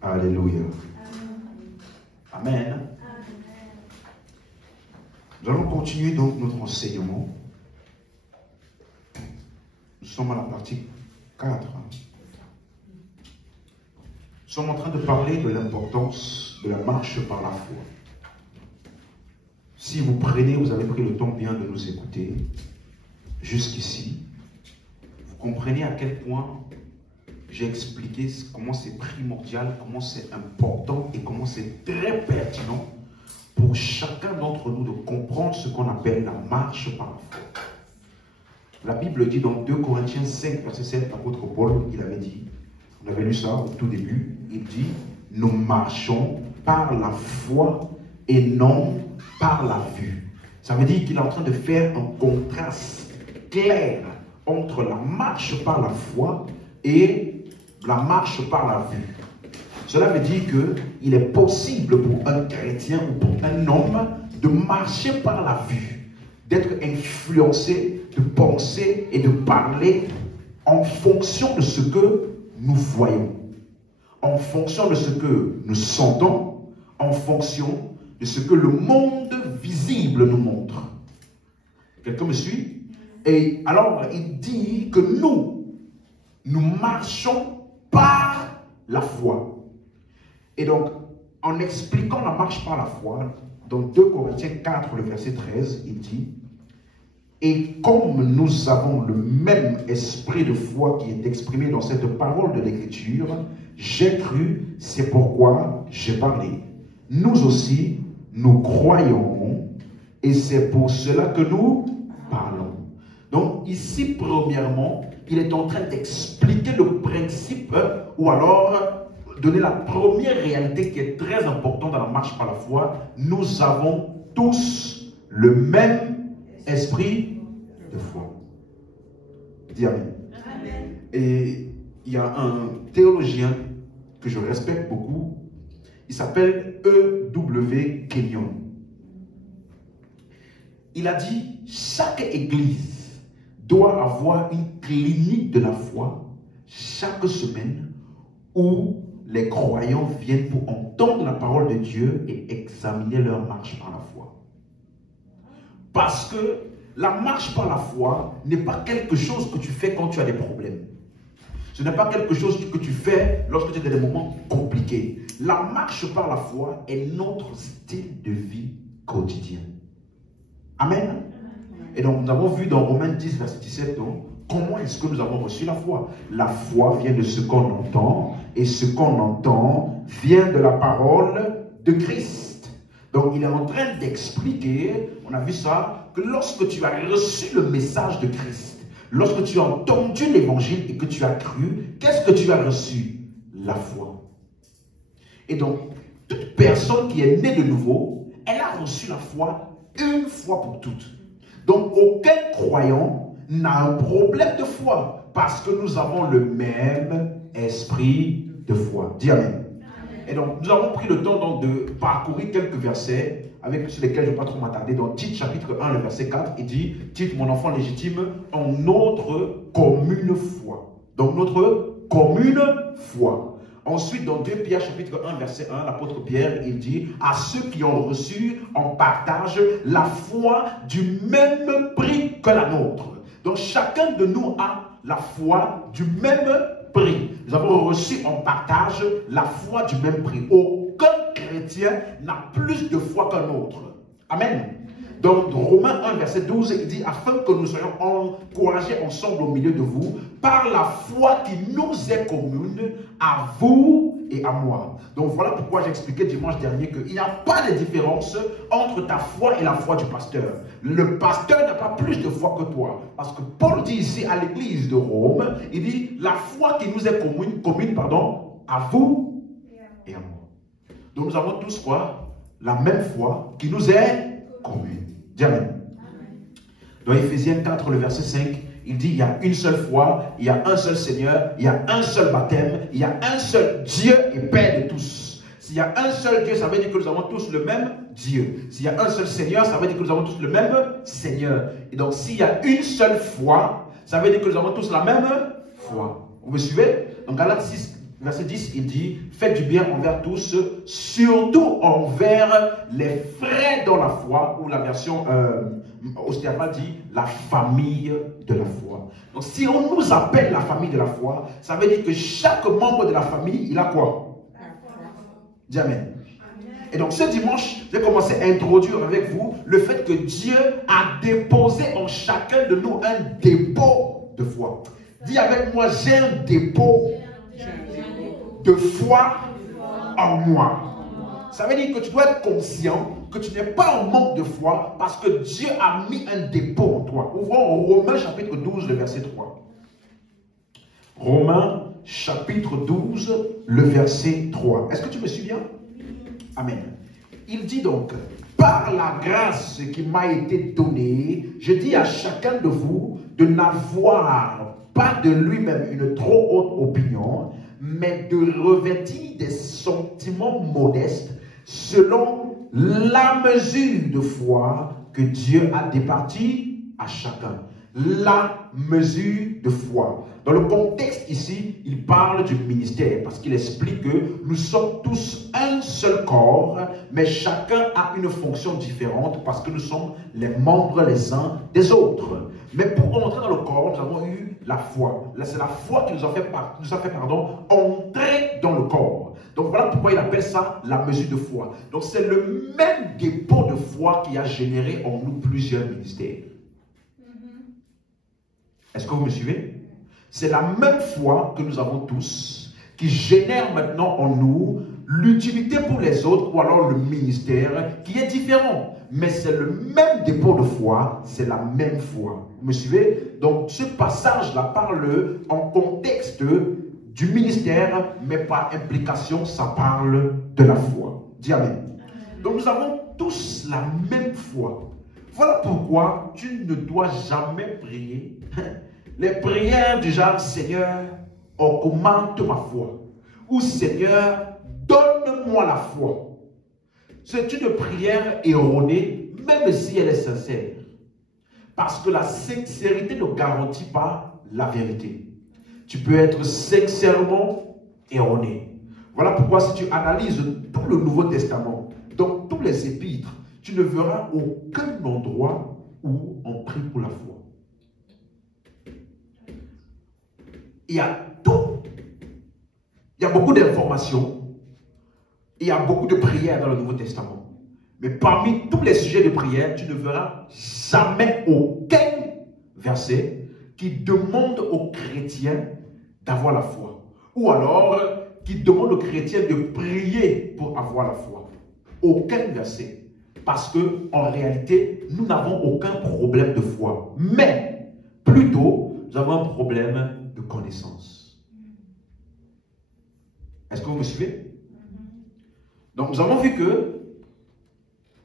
Alléluia. Amen. Nous allons continuer donc notre enseignement. Nous sommes à la partie 4. Nous sommes en train de parler de l'importance de la marche par la foi. Si vous prenez, vous avez pris le temps bien de nous écouter jusqu'ici, vous comprenez à quel point j'ai expliqué comment c'est primordial, comment c'est important et comment c'est très pertinent pour chacun d'entre nous de comprendre ce qu'on appelle la marche par la foi. La Bible dit dans 2 Corinthiens 5, verset 7, l'apôtre Paul, il avait dit, on avait lu ça au tout début, il dit, nous marchons par la foi et non par la vue. Ça veut dire qu'il est en train de faire un contraste clair entre la marche par la foi et la marche par la vue. Cela veut dire qu'il est possible pour un chrétien ou pour un homme de marcher par la vue, d'être influencé, de penser et de parler en fonction de ce que nous voyons, en fonction de ce que nous sentons, en fonction de ce que le monde visible nous montre. Quelqu'un me suit? Et alors, il dit que nous marchons par la foi. Et donc, en expliquant la marche par la foi, dans 2 Corinthiens 4, le verset 13, il dit, « Et comme nous avons le même esprit de foi qui est exprimé dans cette parole de l'Écriture, j'ai cru, c'est pourquoi j'ai parlé. Nous aussi, nous croyons, et c'est pour cela que nous parlons. » Donc ici, premièrement, il est en train d'expliquer le principe, ou alors donner la première réalité qui est très importante dans la marche par la foi. Nous avons tous le même esprit de foi. Dis Amen. Amen. Et il y a un théologien que je respecte beaucoup, il s'appelle E.W. Kenyon. Il a dit, chaque église doit avoir une clinique de la foi chaque semaine où les croyants viennent pour entendre la parole de Dieu et examiner leur marche par la foi. Parce que la marche par la foi n'est pas quelque chose que tu fais quand tu as des problèmes. Ce n'est pas quelque chose que tu fais lorsque tu as des moments compliqués. La marche par la foi est notre style de vie quotidien. Amen. Et donc nous avons vu dans Romains 10, verset 17, donc, comment est-ce que nous avons reçu la foi? La foi vient de ce qu'on entend, et ce qu'on entend vient de la parole de Christ. Donc il est en train d'expliquer, on a vu ça, que lorsque tu as reçu le message de Christ, lorsque tu as entendu l'évangile et que tu as cru, qu'est-ce que tu as reçu? La foi. Et donc, toute personne qui est née de nouveau, elle a reçu la foi une fois pour toutes. Donc, aucun croyant n'a un problème de foi parce que nous avons le même esprit de foi. Dis Amen. Amen. Et donc, nous avons pris le temps donc, de parcourir quelques versets sur lesquels je ne vais pas trop m'attarder. Dans Tite chapitre 1, le verset 4, il dit, Tite, mon enfant légitime, en notre commune foi. Donc, notre commune foi. Ensuite, dans 2 Pierre chapitre 1, verset 1, l'apôtre Pierre, il dit, à ceux qui ont reçu en partage la foi du même prix que la nôtre. Donc, chacun de nous a la foi du même prix. Nous avons reçu en partage la foi du même prix. Aucun chrétien n'a plus de foi qu'un autre. Amen. Donc, Romains 1, verset 12, il dit, afin que nous soyons encouragés ensemble au milieu de vous, par la foi qui nous est commune, à vous et à moi. Donc, voilà pourquoi j'ai expliqué dimanche dernier qu'il n'y a pas de différence entre ta foi et la foi du pasteur. Le pasteur n'a pas plus de foi que toi. Parce que Paul dit ici à l'église de Rome, il dit, la foi qui nous est commune, à vous et à moi. Donc, nous avons tous quoi? La même foi qui nous est commune. Dis Amen. Dans Ephésiens 4, le verset 5, il dit, il y a une seule foi, il y a un seul Seigneur, il y a un seul baptême, il y a un seul Dieu et Père de tous. S'il y a un seul Dieu, ça veut dire que nous avons tous le même Dieu. S'il y a un seul Seigneur, ça veut dire que nous avons tous le même Seigneur. Et donc, s'il y a une seule foi, ça veut dire que nous avons tous la même foi. Vous me suivez? Donc, Galates 6, Verset 10, il dit, faites du bien envers tous, surtout envers les frères dans la foi, ou la version Austèrement dit, la famille de la foi. Donc si on nous appelle la famille de la foi, ça veut dire que chaque membre de la famille, il a quoi? Dis Amen. Et donc ce dimanche, je vais commencer à introduire avec vous le fait que Dieu a déposé en chacun de nous un dépôt de foi. Dis avec moi, j'ai un dépôt de foi en moi. Ça veut dire que tu dois être conscient que tu n'es pas en manque de foi parce que Dieu a mis un dépôt en toi. Ouvrons Romains chapitre 12, le verset 3. Romains chapitre 12, le verset 3. Est-ce que tu me suis bien? Amen. Il dit donc, par la grâce qui m'a été donnée, je dis à chacun de vous de n'avoir pas de lui-même une trop haute opinion, mais de revêtir des sentiments modestes selon la mesure de foi que Dieu a départie à chacun. La mesure de foi. Dans le contexte ici, il parle du ministère parce qu'il explique que nous sommes tous un seul corps, mais chacun a une fonction différente parce que nous sommes les membres les uns des autres. Mais pour entrer dans le corps, nous avons eu la foi. Là, c'est la foi qui nous a fait entrer dans le corps. Donc voilà pourquoi il appelle ça la mesure de foi. Donc c'est le même dépôt de foi qui a généré en nous plusieurs ministères. Est-ce que vous me suivez? C'est la même foi que nous avons tous qui génère maintenant en nous l'utilité pour les autres ou alors le ministère qui est différent. Mais c'est le même dépôt de foi, c'est la même foi. Vous me suivez? Donc ce passage-là parle en contexte du ministère, mais par implication, ça parle de la foi. Dis Amen. Donc nous avons tous la même foi. Voilà pourquoi tu ne dois jamais prier les prières du genre Seigneur, augmente ma foi. Ou Seigneur, donne-moi la foi. C'est une prière erronée, même si elle est sincère. Parce que la sincérité ne garantit pas la vérité. Tu peux être sincèrement erroné. Voilà pourquoi si tu analyses tout le Nouveau Testament, dans tous les épîtres, tu ne verras aucun endroit où on prie pour la foi. Il y a tout. Il y a beaucoup d'informations. Il y a beaucoup de prières dans le Nouveau Testament. Mais parmi tous les sujets de prière, tu ne verras jamais aucun verset qui demande aux chrétiens d'avoir la foi. Ou alors, qui demande aux chrétiens de prier pour avoir la foi. Aucun verset. Parce que en réalité, nous n'avons aucun problème de foi. Mais, plutôt, nous avons un problème de connaissance. Est-ce que vous me suivez? Donc nous avons vu que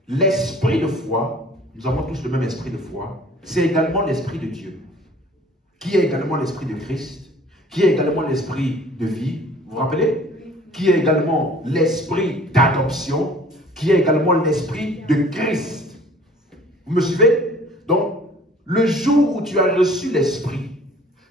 l'esprit de foi, nous avons tous le même esprit de foi, c'est également l'esprit de Dieu, qui est également l'esprit de Christ, qui est également l'esprit de vie, vous vous rappelez? Qui est également l'esprit d'adoption, qui est également l'esprit de Christ. Vous me suivez? Donc, le jour où tu as reçu l'esprit,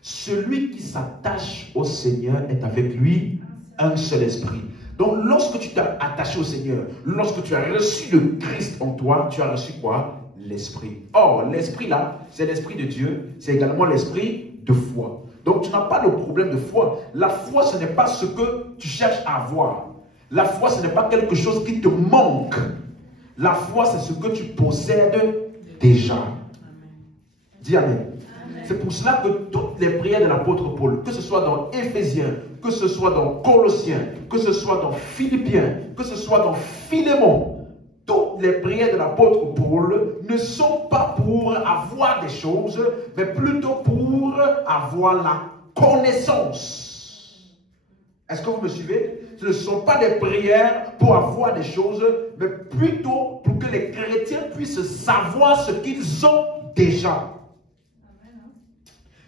celui qui s'attache au Seigneur est avec lui un seul esprit. Donc, lorsque tu t'es attaché au Seigneur, lorsque tu as reçu le Christ en toi, tu as reçu quoi? L'esprit. Or, l'esprit là, c'est l'esprit de Dieu, c'est également l'esprit de foi. Donc, tu n'as pas de problème de foi. La foi, ce n'est pas ce que tu cherches à avoir. La foi, ce n'est pas quelque chose qui te manque. La foi, c'est ce que tu possèdes déjà. Dis Amen. C'est pour cela que toutes les prières de l'apôtre Paul, que ce soit dans Éphésiens, que ce soit dans Colossiens, que ce soit dans Philippiens, que ce soit dans Philémon, toutes les prières de l'apôtre Paul ne sont pas pour avoir des choses, mais plutôt pour avoir la connaissance. Est-ce que vous me suivez? Ce ne sont pas des prières pour avoir des choses, mais plutôt pour que les chrétiens puissent savoir ce qu'ils ont déjà.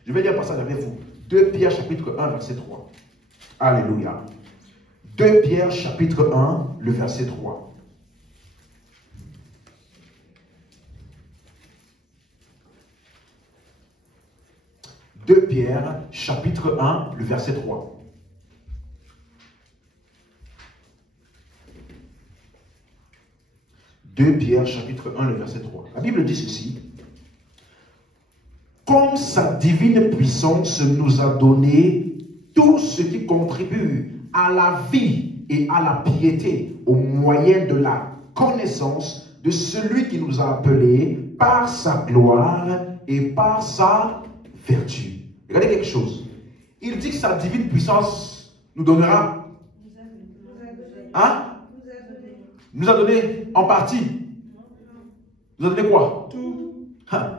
Je vais lire un passage avec vous. 2 Pierre chapitre 1, verset 3. Alléluia. 2 Pierre chapitre 1, le verset 3. « 2 Pierre chapitre 1, le verset 3. 2 Pierre chapitre 1, le verset 3. La Bible dit ceci. Comme sa divine puissance nous a donné tout ce qui contribue à la vie et à la piété au moyen de la connaissance de celui qui nous a appelés par sa gloire et par sa vertu. Regardez quelque chose. Il dit que sa divine puissance nous donnera. Hein? Nous a donné en partie. Nous a donné quoi? Tout. Hein?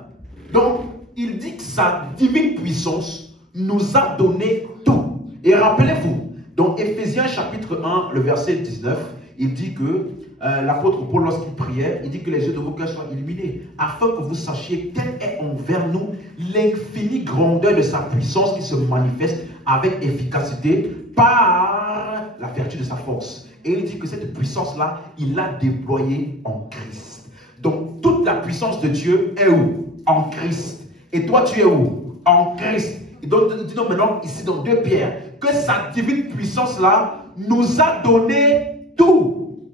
Donc, il dit que sa divine puissance nous a donné tout. Et rappelez-vous, dans Éphésiens chapitre 1, le verset 19, il dit que l'apôtre Paul, lorsqu'il priait, il dit que les yeux de vos cœurs soient illuminés, afin que vous sachiez quelle est envers nous l'infinie grandeur de sa puissance qui se manifeste avec efficacité par la vertu de sa force. Et il dit que cette puissance-là, il l'a déployée en Christ. Donc, toute la puissance de Dieu est où? En Christ. Et toi, tu es où? En Christ. Et donc, dis-nous maintenant, ici dans 2 Pierre, que sa divine puissance-là nous a donné tout.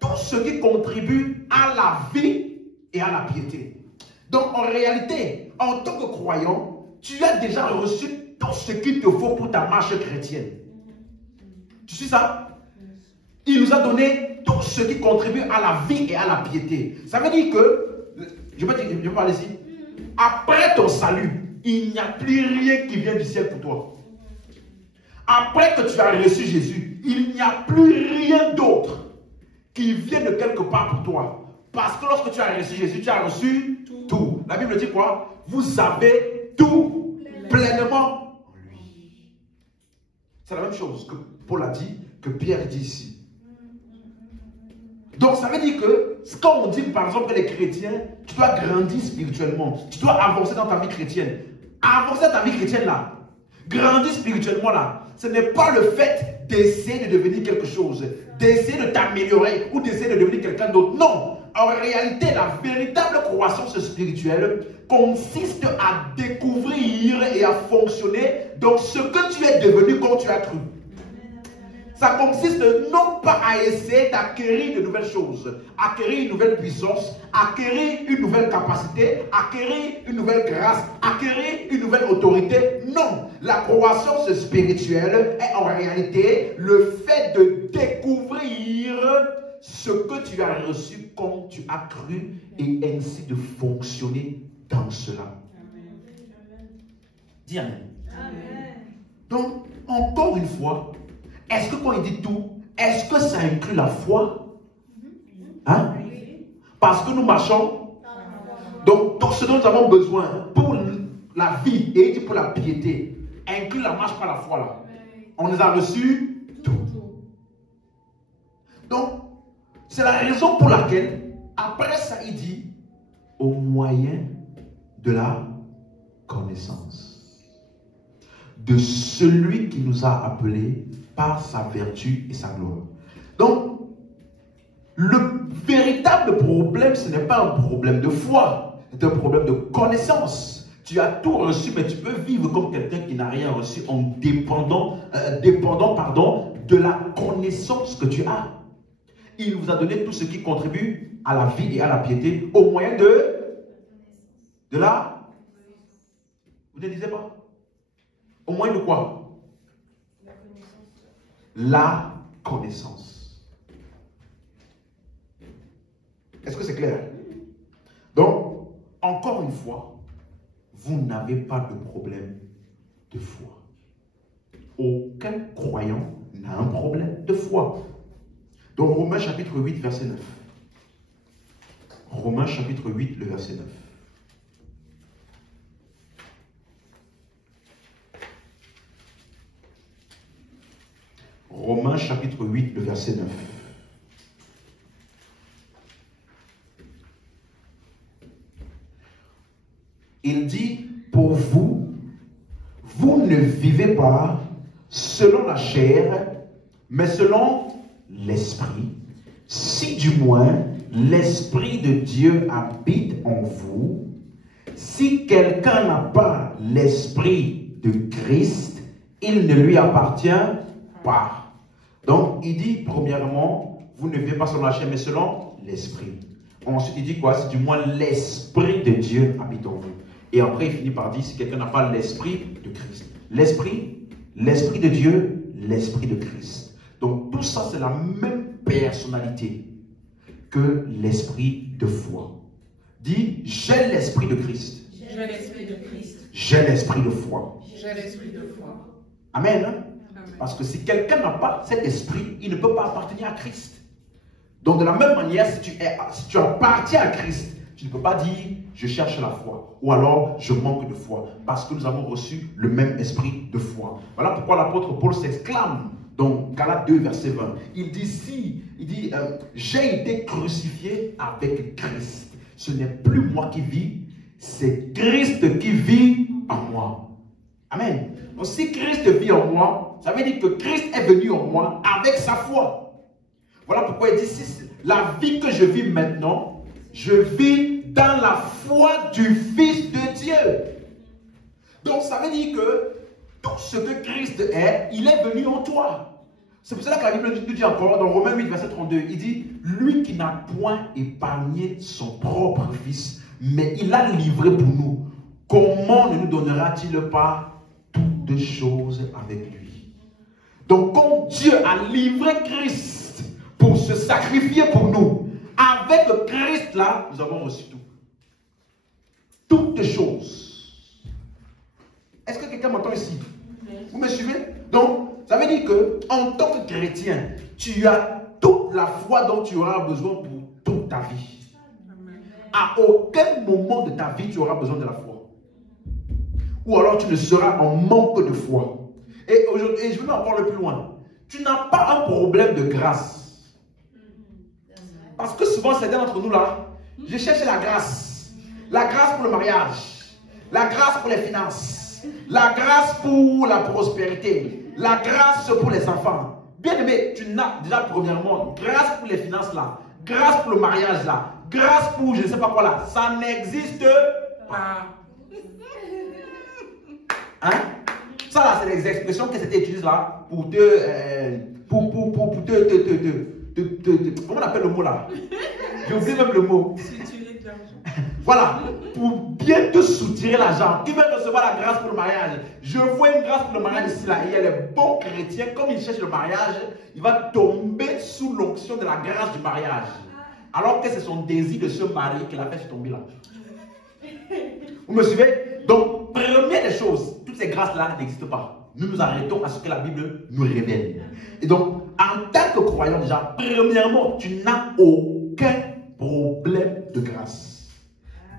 Tout ce qui contribue à la vie et à la piété. Donc, en réalité, en tant que croyant, tu as déjà reçu tout ce qu'il te faut pour ta marche chrétienne. Tu sais ça? Il nous a donné tout ce qui contribue à la vie et à la piété. Ça veut dire que, je vais parler ici, après ton salut, il n'y a plus rien qui vient du ciel pour toi. Après que tu as reçu Jésus, il n'y a plus rien d'autre qui vient de quelque part pour toi. Parce que lorsque tu as reçu Jésus, tu as reçu tout. La Bible dit quoi? Vous avez tout pleinement en lui. C'est la même chose que Paul a dit, que Pierre dit ici. Donc ça veut dire que quand on dit par exemple que les chrétiens, tu dois grandir spirituellement, tu dois avancer dans ta vie chrétienne. Avancer dans ta vie chrétienne là, grandir spirituellement là, ce n'est pas le fait d'essayer de devenir quelque chose, d'essayer de t'améliorer ou d'essayer de devenir quelqu'un d'autre. Non, en réalité la véritable croissance spirituelle consiste à découvrir et à fonctionner dans ce que tu es devenu quand tu as cru. Ça consiste non pas à essayer d'acquérir de nouvelles choses, acquérir une nouvelle puissance, acquérir une nouvelle capacité, acquérir une nouvelle grâce, acquérir une nouvelle autorité. Non, la croissance spirituelle est en réalité le fait de découvrir ce que tu as reçu quand tu as cru et ainsi de fonctionner dans cela. Dis Amen. Amen. Donc, encore une fois, est-ce que quand il dit tout, est-ce que ça inclut la foi? Hein? Parce que nous marchons. Donc, tout ce dont nous avons besoin pour la vie et pour la piété inclut la marche par la foi là. On nous a reçu tout. Donc, c'est la raison pour laquelle, après ça, il dit au moyen de la connaissance de celui qui nous a appelés par sa vertu et sa gloire. Donc, le véritable problème, ce n'est pas un problème de foi, c'est un problème de connaissance. Tu as tout reçu, mais tu peux vivre comme quelqu'un qui n'a rien reçu en dépendant de la connaissance que tu as. Il vous a donné tout ce qui contribue à la vie et à la piété au moyen de la... Vous ne disiez pas? Au moyen de quoi? La connaissance. Est-ce que c'est clair? Donc, encore une fois, vous n'avez pas de problème de foi. Aucun croyant n'a un problème de foi. Donc, Romains chapitre 8, verset 9. Romains chapitre 8, le verset 9. Romains chapitre 8, le verset 9. Il dit, pour vous, vous ne vivez pas selon la chair, mais selon l'esprit. Si du moins l'esprit de Dieu habite en vous, si quelqu'un n'a pas l'esprit de Christ, il ne lui appartient pas. Donc, il dit, premièrement, vous ne vivez pas selon la chair, mais selon l'esprit. Ensuite, il dit quoi? C'est du moins l'esprit de Dieu habite en vous. Et après, il finit par dire, si quelqu'un n'a pas l'esprit de Christ. L'esprit de Dieu, l'esprit de Christ. Donc, tout ça, c'est la même personnalité que l'esprit de foi. Dis, j'ai l'esprit de Christ. J'ai l'esprit de Christ. J'ai l'esprit de foi. J'ai l'esprit de foi. Amen. Hein? Amen. Parce que si quelqu'un n'a pas cet esprit, il ne peut pas appartenir à Christ. Donc de la même manière, si tu appartiens à Christ, tu ne peux pas dire je cherche la foi ou alors je manque de foi parce que nous avons reçu le même esprit de foi. Voilà pourquoi l'apôtre Paul s'exclame dans Galates 2 verset 20. Il dit j'ai été crucifié avec Christ. Ce n'est plus moi qui vis, c'est Christ qui vit en moi. Amen. Donc si Christ vit en moi, ça veut dire que Christ est venu en moi avec sa foi. Voilà pourquoi il dit, si la vie que je vis maintenant, je vis dans la foi du Fils de Dieu. Donc ça veut dire que tout ce que Christ est, il est venu en toi. C'est pour cela que la Bible nous dit encore, dans Romains 8, verset 32, il dit, lui qui n'a point épargné son propre Fils, mais il l'a livré pour nous, comment ne nous donnera-t-il pas toutes choses avec lui? Donc quand Dieu a livré Christ, pour se sacrifier pour nous. Avec Christ là, nous avons reçu tout. Toutes choses. Est-ce que quelqu'un m'entend ici? Vous me suivez? Donc, ça veut dire que en tant que chrétien, tu as toute la foi dont tu auras besoin pour toute ta vie. À aucun moment de ta vie, tu auras besoin de la foi. Ou alors tu ne seras en manque de foi. Et je vais encore le plus loin. Tu n'as pas un problème de grâce. Parce que souvent, certains d'entre nous là, je cherche la grâce. La grâce pour le mariage. La grâce pour les finances. La grâce pour la prospérité. La grâce pour les enfants. Bien aimé, tu n'as déjà premièrement grâce pour les finances là. Grâce pour le mariage là. Grâce pour je ne sais pas quoi là. Ça n'existe pas. Hein? Ça là, c'est les expressions que c'était utilisé là pour comment on appelle le mot là? J'ai oublié même le mot. Soutirer de l'argent. Voilà, pour bien te soutirer l'argent. Qui veut recevoir la grâce pour le mariage? Je vois une grâce pour le mariage ici là. Il y a les bons chrétiens, comme ils cherchent le mariage, il va tomber sous l'onction de la grâce du mariage. Alors que c'est son désir de se marier qui l'a fait tomber là. Vous me suivez? Donc, première des choses, toutes ces grâces là n'existent pas. Nous nous arrêtons à ce que la Bible nous révèle. Et donc, en tant que croyant déjà, premièrement, tu n'as aucun problème de grâce.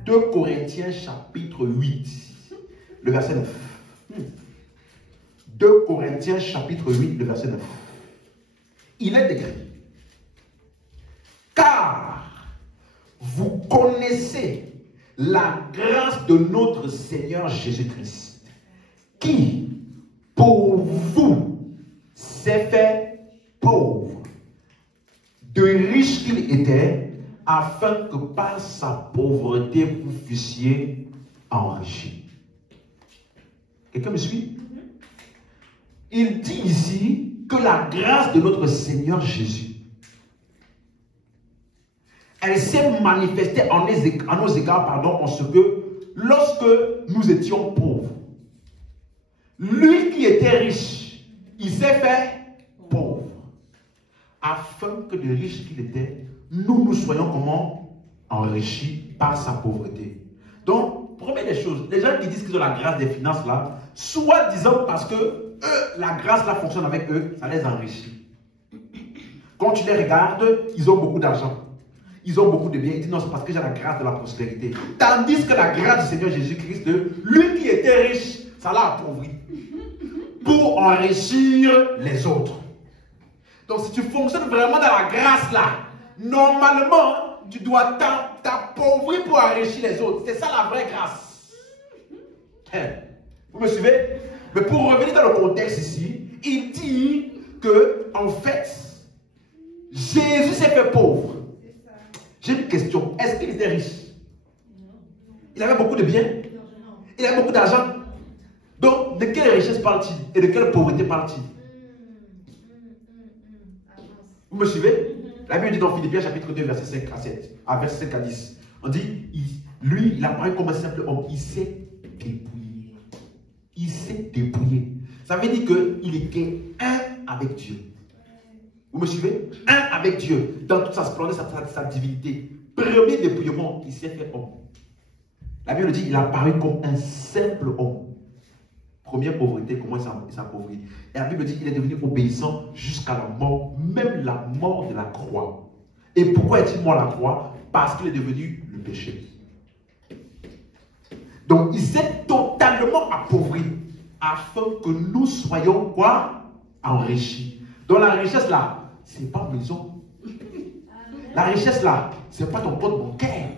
2 Corinthiens chapitre 8, le verset 9. 2 Corinthiens chapitre 8, le verset 9. Il est écrit, car vous connaissez la grâce de notre Seigneur Jésus-Christ, qui, pour vous, s'est fait pauvre, de riche qu'il était, afin que par sa pauvreté vous fussiez enrichis. Quelqu'un me suit? Il dit ici que la grâce de notre Seigneur Jésus, elle s'est manifestée en nos égards, en ce que lorsque nous étions pauvres, lui qui était riche, il s'est fait pauvre, afin que de riche qu'il était, nous soyons comment? Enrichis par sa pauvreté. Donc, première des choses, les gens qui disent qu'ils ont la grâce des finances là, soit disant parce que eux, la grâce là fonctionne avec eux, ça les enrichit. Quand tu les regardes, ils ont beaucoup d'argent. Ils ont beaucoup de biens. Ils disent non, c'est parce que j'ai la grâce de la prospérité. Tandis que la grâce du Seigneur Jésus-Christ, lui qui était riche, ça l'a appauvri. Pour enrichir les autres. Donc si tu fonctionnes vraiment dans la grâce là, normalement, tu dois t'appauvrir pour enrichir les autres. C'est ça la vraie grâce. Vous me suivez? Mais pour revenir dans le contexte ici, il dit que, en fait, Jésus s'est fait pauvre. J'ai une question. Est-ce qu'il était riche? Il avait beaucoup de biens? Il avait beaucoup d'argent? Donc, de quelle richesse parle-t-il? Et de quelle pauvreté parle-t-il? Vous me suivez? La Bible dit dans Philippiens chapitre 2, verset 5 à 7, verset 5 à 10. On dit, lui, il apparaît comme un simple homme. Il s'est dépouillé. Il s'est dépouillé. Ça veut dire qu'il était un avec Dieu. Vous me suivez? Un avec Dieu, dans toute sa splendeur, sa divinité. Premier dépouillement, il s'est fait homme. La Bible dit, il apparaît comme un simple homme. Première pauvreté, comment il s'appauvrit. Et la Bible dit qu'il est devenu obéissant jusqu'à la mort, même la mort de la croix. Et pourquoi est-il mort à la croix? Parce qu'il est devenu le péché. Donc il s'est totalement appauvri afin que nous soyons quoi? Enrichis. Donc la richesse là, c'est pas maison. La richesse là, c'est pas ton compte bancaire.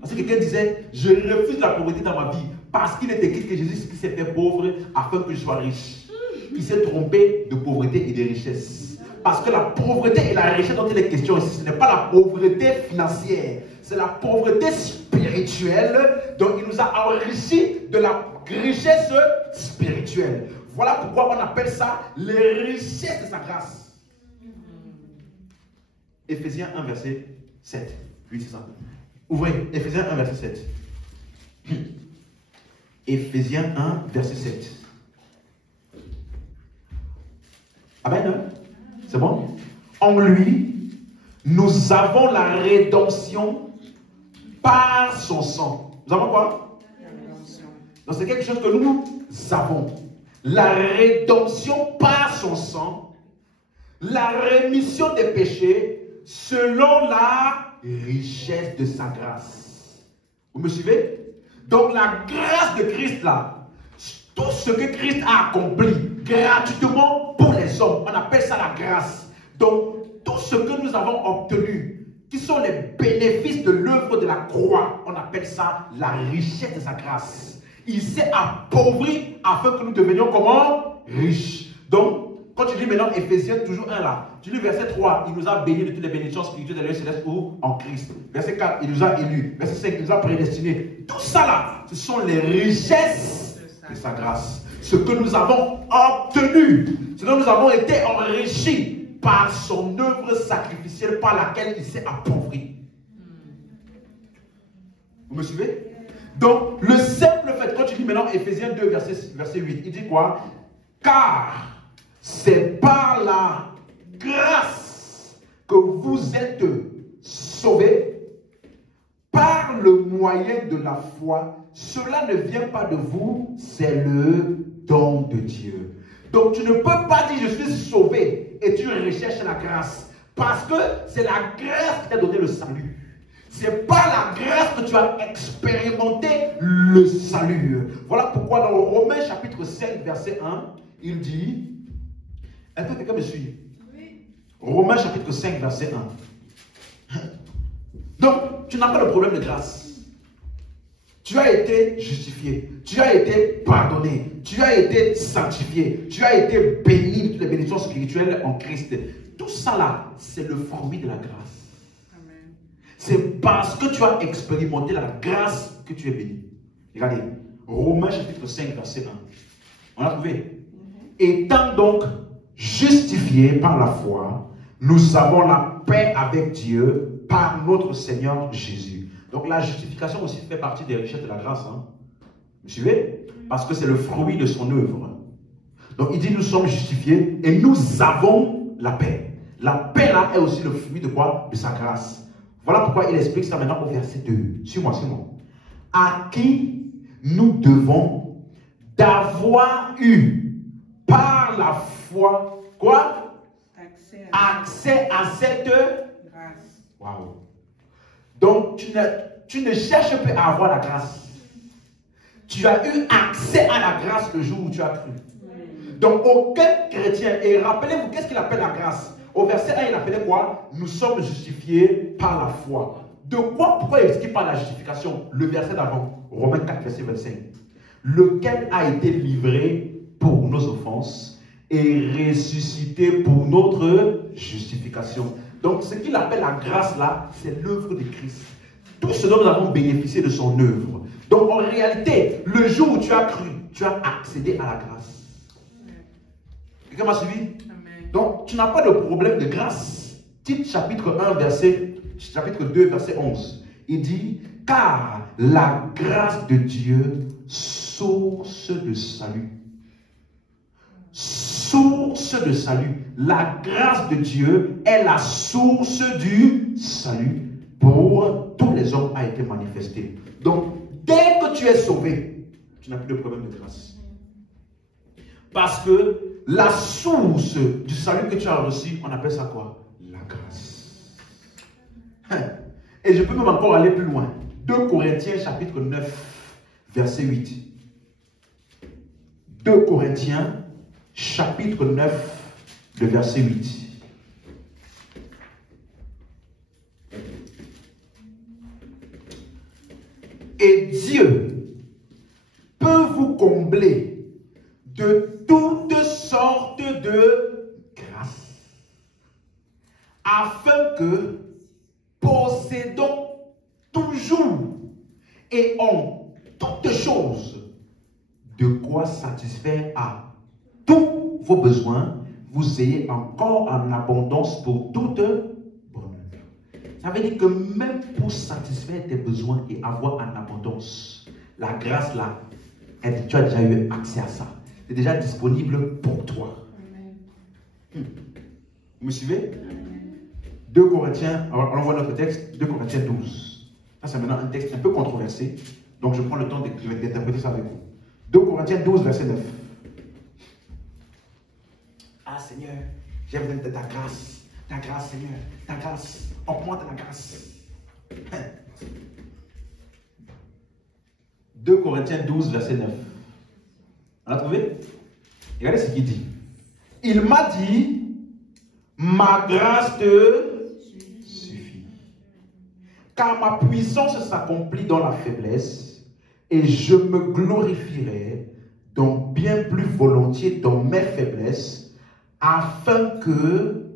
Parce que quelqu'un disait, je refuse la pauvreté dans ma vie. Parce qu'il est écrit que Jésus s'est fait pauvre afin que je sois riche. Il s'est trompé de pauvreté et de richesse. Parce que la pauvreté et la richesse dont il est question ici, ce n'est pas la pauvreté financière. C'est la pauvreté spirituelle. Donc il nous a enrichis de la richesse spirituelle. Voilà pourquoi on appelle ça les richesses de sa grâce. Éphésiens 1, verset 7. Oui, c'est ça. Ouvrez, Éphésiens 1, verset 7. Éphésiens 1, verset 7. Amen, hein? C'est bon? En lui, nous avons la rédemption par son sang. Nous avons quoi? Donc c'est quelque chose que nous avons. La rédemption par son sang, la rémission des péchés selon la richesse de sa grâce. Vous me suivez? Donc la grâce de Christ là, tout ce que Christ a accompli gratuitement pour les hommes, on appelle ça la grâce. Donc tout ce que nous avons obtenu, qui sont les bénéfices de l'œuvre de la croix, on appelle ça la richesse de sa grâce. Il s'est appauvri afin que nous devenions comment? Riches. Donc, quand tu lis maintenant Éphésiens, toujours 1 là, tu lis verset 3, il nous a bénis de toutes les bénédictions spirituelles de l'œil céleste ou en Christ. Verset 4, il nous a élus. Verset 5, il nous a prédestinés. Tout ça là, ce sont les richesses de sa grâce. Ce que nous avons obtenu, ce dont nous avons été enrichis par son œuvre sacrificielle par laquelle il s'est appauvri. Vous me suivez? Donc, le simple fait, quand tu lis maintenant Éphésiens 2, verset 8, il dit quoi? Car c'est par la grâce que vous êtes sauvés par le moyen de la foi. Cela ne vient pas de vous, c'est le don de Dieu. Donc tu ne peux pas dire je suis sauvé et tu recherches la grâce. Parce que c'est la grâce qui t'a donné le salut. C'est par la grâce que tu as expérimenté le salut. Voilà pourquoi dans Romains chapitre 5 verset 1, il dit... Est-ce que quelqu'un me suit? Oui. Romains chapitre 5 verset 1. Donc, tu n'as pas de problème de grâce. Tu as été justifié. Tu as été pardonné. Tu as été sanctifié. Tu as été béni de toutes les bénédictions spirituelles en Christ. Tout ça là, c'est le fruit de la grâce. C'est parce que tu as expérimenté la grâce que tu es béni. Regardez, Romains chapitre 5 verset 1. On l'a trouvé. Étant donc justifiés par la foi, nous avons la paix avec Dieu par notre Seigneur Jésus. Donc la justification aussi fait partie des richesses de la grâce. Hein? Vous suivez? Parce que c'est le fruit de son œuvre. Donc il dit nous sommes justifiés et nous avons la paix. La paix là est aussi le fruit de quoi? De sa grâce. Voilà pourquoi il explique ça maintenant au verset 2. Suis-moi, suis-moi. À qui nous devons d'avoir eu par la foi, quoi? Accès à cette grâce. Waouh. Donc, tu ne cherches plus à avoir la grâce. Tu as eu accès à la grâce le jour où tu as cru. Donc, aucun chrétien, et rappelez-vous, qu'est-ce qu'il appelle la grâce? Au verset 1, il appelait quoi? Nous sommes justifiés par la foi. De quoi? Pourquoi est-ce qu'il parle de la justification? Le verset d'avant, Romains 4, verset 25. Lequel a été livré pour nos offenses et ressuscité pour notre justification. Donc, ce qu'il appelle la grâce là, c'est l'œuvre de Christ. Tout ce dont nous avons bénéficié de son œuvre. Donc, en réalité, le jour où tu as cru, tu as accédé à la grâce. Quelqu'un m'a suivi? Amen. Donc, tu n'as pas de problème de grâce. Tite chapitre 2, verset 11. Il dit, car la grâce de Dieu, source de salut. Source de salut. La grâce de Dieu est la source du salut pour tous les hommes a été manifestée. Donc, dès que tu es sauvé, tu n'as plus de problème de grâce. Parce que la source du salut que tu as reçu, on appelle ça quoi? La grâce. Et je peux même encore aller plus loin. 2 Corinthiens chapitre 9, verset 8. 2 Corinthiens chapitre 9, le verset 8. Et Dieu peut vous combler de toutes sortes de grâces, afin que, possédons toujours et en toutes choses de quoi satisfaire à tous vos besoins, vous ayez encore en abondance pour toute bonne œuvre. Ça veut dire que même pour satisfaire tes besoins et avoir en abondance, la grâce là, tu as déjà eu accès à ça. C'est déjà disponible pour toi. Vous me suivez? 2 Corinthiens, on voit notre texte, 2 Corinthiens 12. Ça, c'est maintenant un texte un peu controversé. Donc, je prends le temps d'interpréter ça avec vous. 2 Corinthiens 12, verset 9. Ah, Seigneur, j'ai besoin de ta grâce. Ta grâce, Seigneur. Ta grâce. Augmente la grâce. 2 Corinthiens 12, verset 9. On l'a trouvé? Regardez ce qu'il dit. Il m'a dit, ma grâce te suffit. Car ma puissance s'accomplit dans la faiblesse, et je me glorifierai donc bien plus volontiers dans mes faiblesses, afin que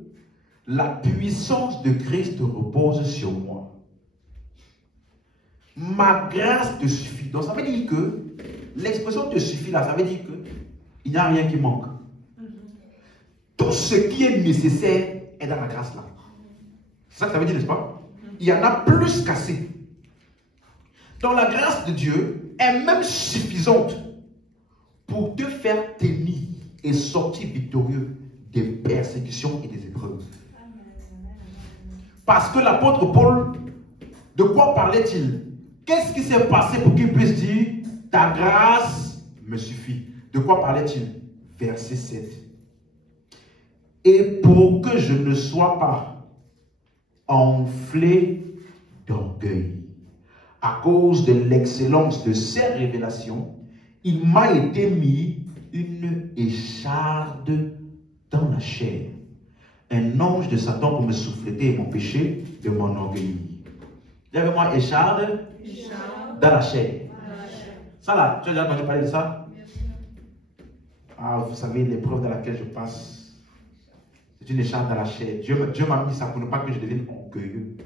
la puissance de Christ repose sur moi. Ma grâce te suffit. Donc ça veut dire que l'expression te suffit là, ça veut dire qu'il n'y a rien qui manque. Tout ce qui est nécessaire est dans la grâce là. C'est ça que ça veut dire, n'est-ce pas? Il y en a plus qu'assez. Donc la grâce de Dieu est même suffisante pour te faire tenir et sortir victorieux des persécutions et des épreuves. Parce que l'apôtre Paul, de quoi parlait-il? Qu'est-ce qui s'est passé pour qu'il puisse dire « Ta grâce me suffit » De quoi parlait-il? Verset 7. Et pour que je ne sois pas enflé d'orgueil, à cause de l'excellence de ces révélations, il m'a été mis une écharde dans la chair, un ange de Satan pour me souffleter et m'empêcher de m'enorgueillir. Dis avec moi, écharde dans la chair. Ça là, tu as déjà entendu parler de ça? Ah, vous savez, l'épreuve dans laquelle je passe, c'est une écharde dans la chair. Dieu m'a mis ça pour ne pas que je devienne orgueilleux.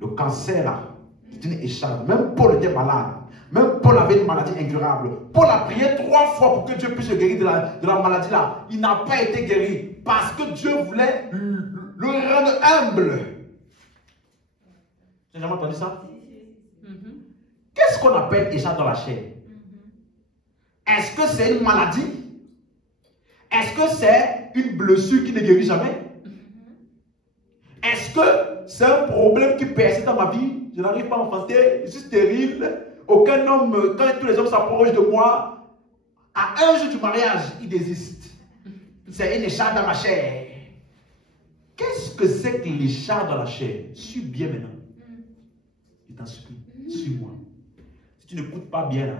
Le cancer là, c'est une écharde. Même Paul était malade. Même Paul avait une maladie incurable. Paul a prié 3 fois pour que Dieu puisse le guérir de la maladie là. Il n'a pas été guéri parce que Dieu voulait le rendre humble. Tu n'as jamais entendu ça? Qu'est-ce qu'on appelle écharde dans la chair? Est-ce que c'est une maladie? Est-ce que c'est une blessure qui ne guérit jamais? Est-ce que c'est un problème qui persiste dans ma vie? Je n'arrive pas à enfanter, je suis stérile. Aucun homme, quand tous les hommes s'approchent de moi, à un jour du mariage, il désiste. C'est une écharde dans ma chair. Qu'est-ce que c'est que l'écharde dans la chair? Suis bien maintenant. Je t'en supplie, suis-moi. Si tu n'écoutes pas bien,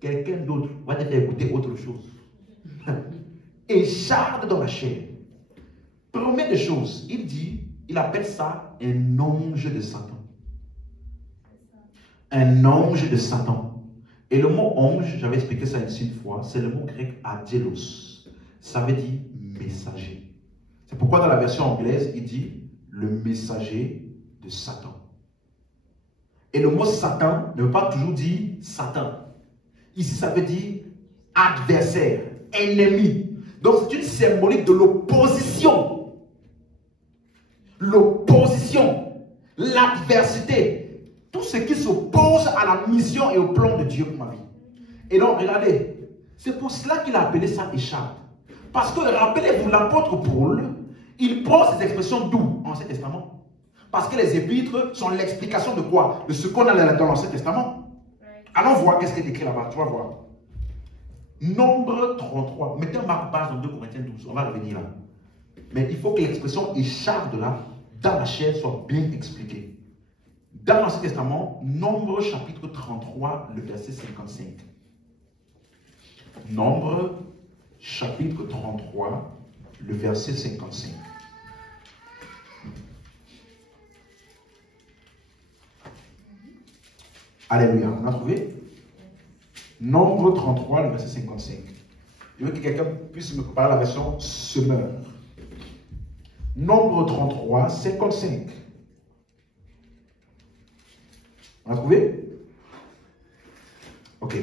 quelqu'un d'autre va te faire écouter autre chose. Écharde dans la chair. Première des choses, il appelle ça un ange de Satan. Un ange de Satan. Et le mot ange, j'avais expliqué ça une fois, c'est le mot grec adielos. Ça veut dire messager. C'est pourquoi dans la version anglaise, il dit le messager de Satan. Et le mot Satan ne veut pas toujours dire Satan. Ici, ça veut dire adversaire, ennemi. Donc, c'est une symbolique de l'opposition. l'opposition, l'adversité, tout ce qui s'oppose à la mission et au plan de Dieu pour ma vie. Et donc, regardez, c'est pour cela qu'il a appelé ça écharpe. Parce que, rappelez-vous, l'apôtre Paul, il prend ces expressions d'où en Ancien Testament? Parce que les épîtres sont l'explication de quoi? De ce qu'on a dans l'Ancien Testament. Allons voir qu'est-ce qui est écrit là-bas, tu vas voir. Nombre 33. Mettez un marque base dans 2 Corinthiens 12, on va revenir là. Mais il faut que l'expression écharpe de là, dans la chair, soit bien expliquée. Dans l'Ancien Testament, Nombre chapitre 33, le verset 55. Nombre chapitre 33, le verset 55. Alléluia, on a trouvé? Nombre 33, le verset 55. Je veux que quelqu'un puisse me préparer la version semeur. Nombre 33, 55. On a trouvé? Ok.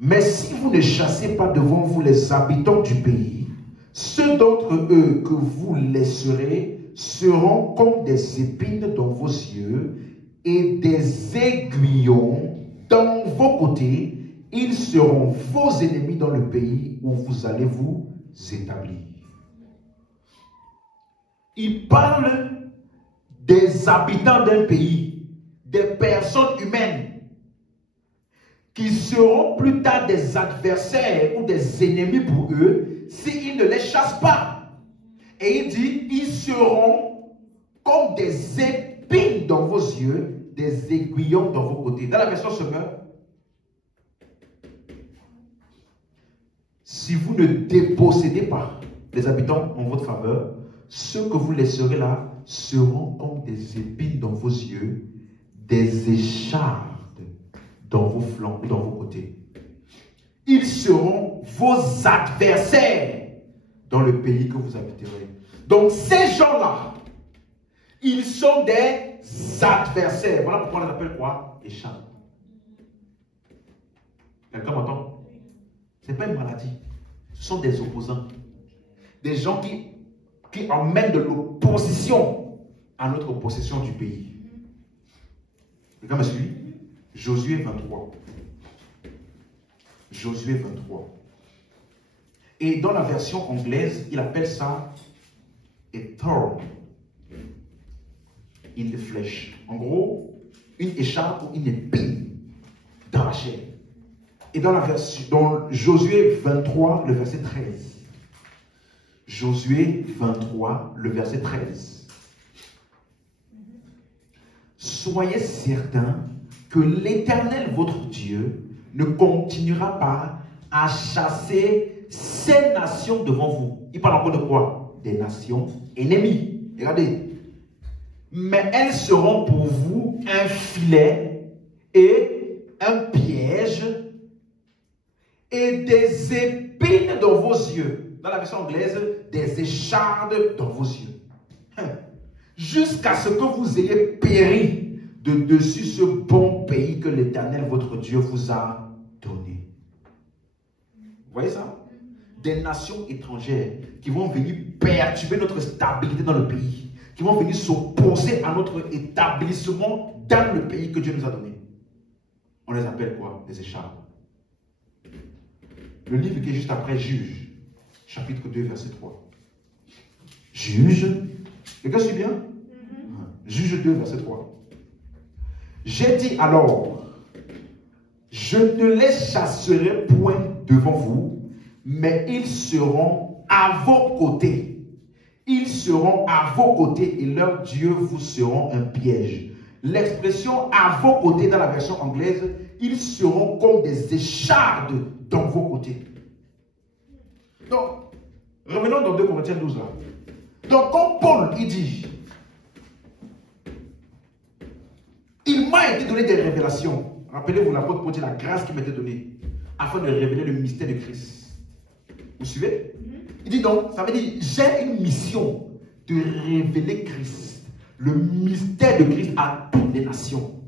Mais si vous ne chassez pas devant vous les habitants du pays, ceux d'entre eux que vous laisserez seront comme des épines dans vos yeux et des aiguillons dans vos côtés. Ils seront vos ennemis dans le pays où vous allez vous établir. Il parle des habitants d'un pays, des personnes humaines qui seront plus tard des adversaires ou des ennemis pour eux s'ils ne les chassent pas. Et il dit, ils seront comme des épines dans vos yeux, des aiguillons dans vos côtés. Dans la version semeur, si vous ne dépossédez pas les habitants en votre faveur, ceux que vous laisserez là seront comme des épines dans vos yeux, des échardes dans vos flancs ou dans vos côtés. Ils seront vos adversaires dans le pays que vous habiterez. Donc ces gens-là, ils sont des adversaires. Voilà pourquoi on les appelle quoi? Échardes. Quelqu'un m'entend? Ce n'est pas une maladie. Ce sont des opposants. Des gens qui emmènent de l'opposition à notre possession du pays. Quelqu'un me suit? Josué 23. Josué 23. Et dans la version anglaise, il appelle ça a thorn in the flesh. En gros, une écharpe ou une épine dans la chair. Et dans la version, dans Josué 23, le verset 13. Josué 23, le verset 13. Soyez certains que l'Éternel, votre Dieu, ne continuera pas à chasser ces nations devant vous. Il parle encore de quoi? Des nations ennemies. Regardez. Mais elles seront pour vous un filet et un piège et des épines dans vos yeux. Dans la version anglaise, des échardes dans vos yeux. Jusqu'à ce que vous ayez péri de dessus ce bon pays que l'Éternel, votre Dieu, vous a donné. Vous voyez ça? Des nations étrangères qui vont venir perturber notre stabilité dans le pays, qui vont venir s'opposer à notre établissement dans le pays que Dieu nous a donné. On les appelle quoi? Des écharpes. Le livre qui est juste après Juge, chapitre 2, verset 3. Juge, les gars suivent bien? Juge 2, verset 3. J'ai dit alors, je ne les chasserai point devant vous, mais ils seront à vos côtés. Ils seront à vos côtés et leurs dieux vous seront un piège. L'expression à vos côtés dans la version anglaise, ils seront comme des échardes dans vos côtés. Donc, revenons dans 2 Corinthiens 12 là. Donc, comme Paul, il dit, il m'a été donné des révélations. Rappelez-vous, l'apôtre Paul dit la grâce qui m'a été donnée afin de révéler le mystère de Christ. Vous suivez? Il dit donc, ça veut dire, j'ai une mission de révéler Christ, le mystère de Christ à toutes les nations.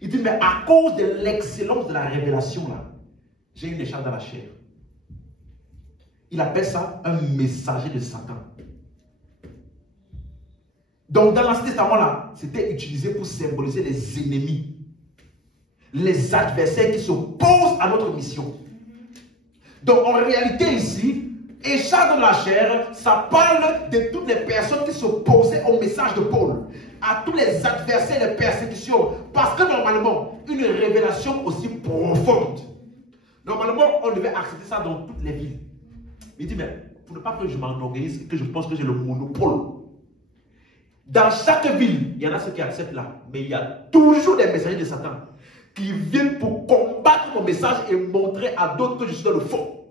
Il dit, mais à cause de l'excellence de la révélation là, j'ai une écharpe dans la chair. Il appelle ça un messager de Satan. Donc dans l'Ancien Testament là, c'était utilisé pour symboliser les ennemis, les adversaires qui s'opposent à notre mission. Donc en réalité ici, écharpe de la chair, ça parle de toutes les personnes qui s'opposaient au message de Paul, à tous les adversaires, les persécutions. Parce que normalement, une révélation aussi profonde, normalement, on devait accepter ça dans toutes les villes. Il dit, mais pour ne pas que je m'enorgueillisse, que je pense que j'ai le monopole. Dans chaque ville, il y en a ceux qui acceptent là, mais il y a toujours des messagers de Satan qui viennent pour combattre mon message et montrer à d'autres que je suis dans le fond.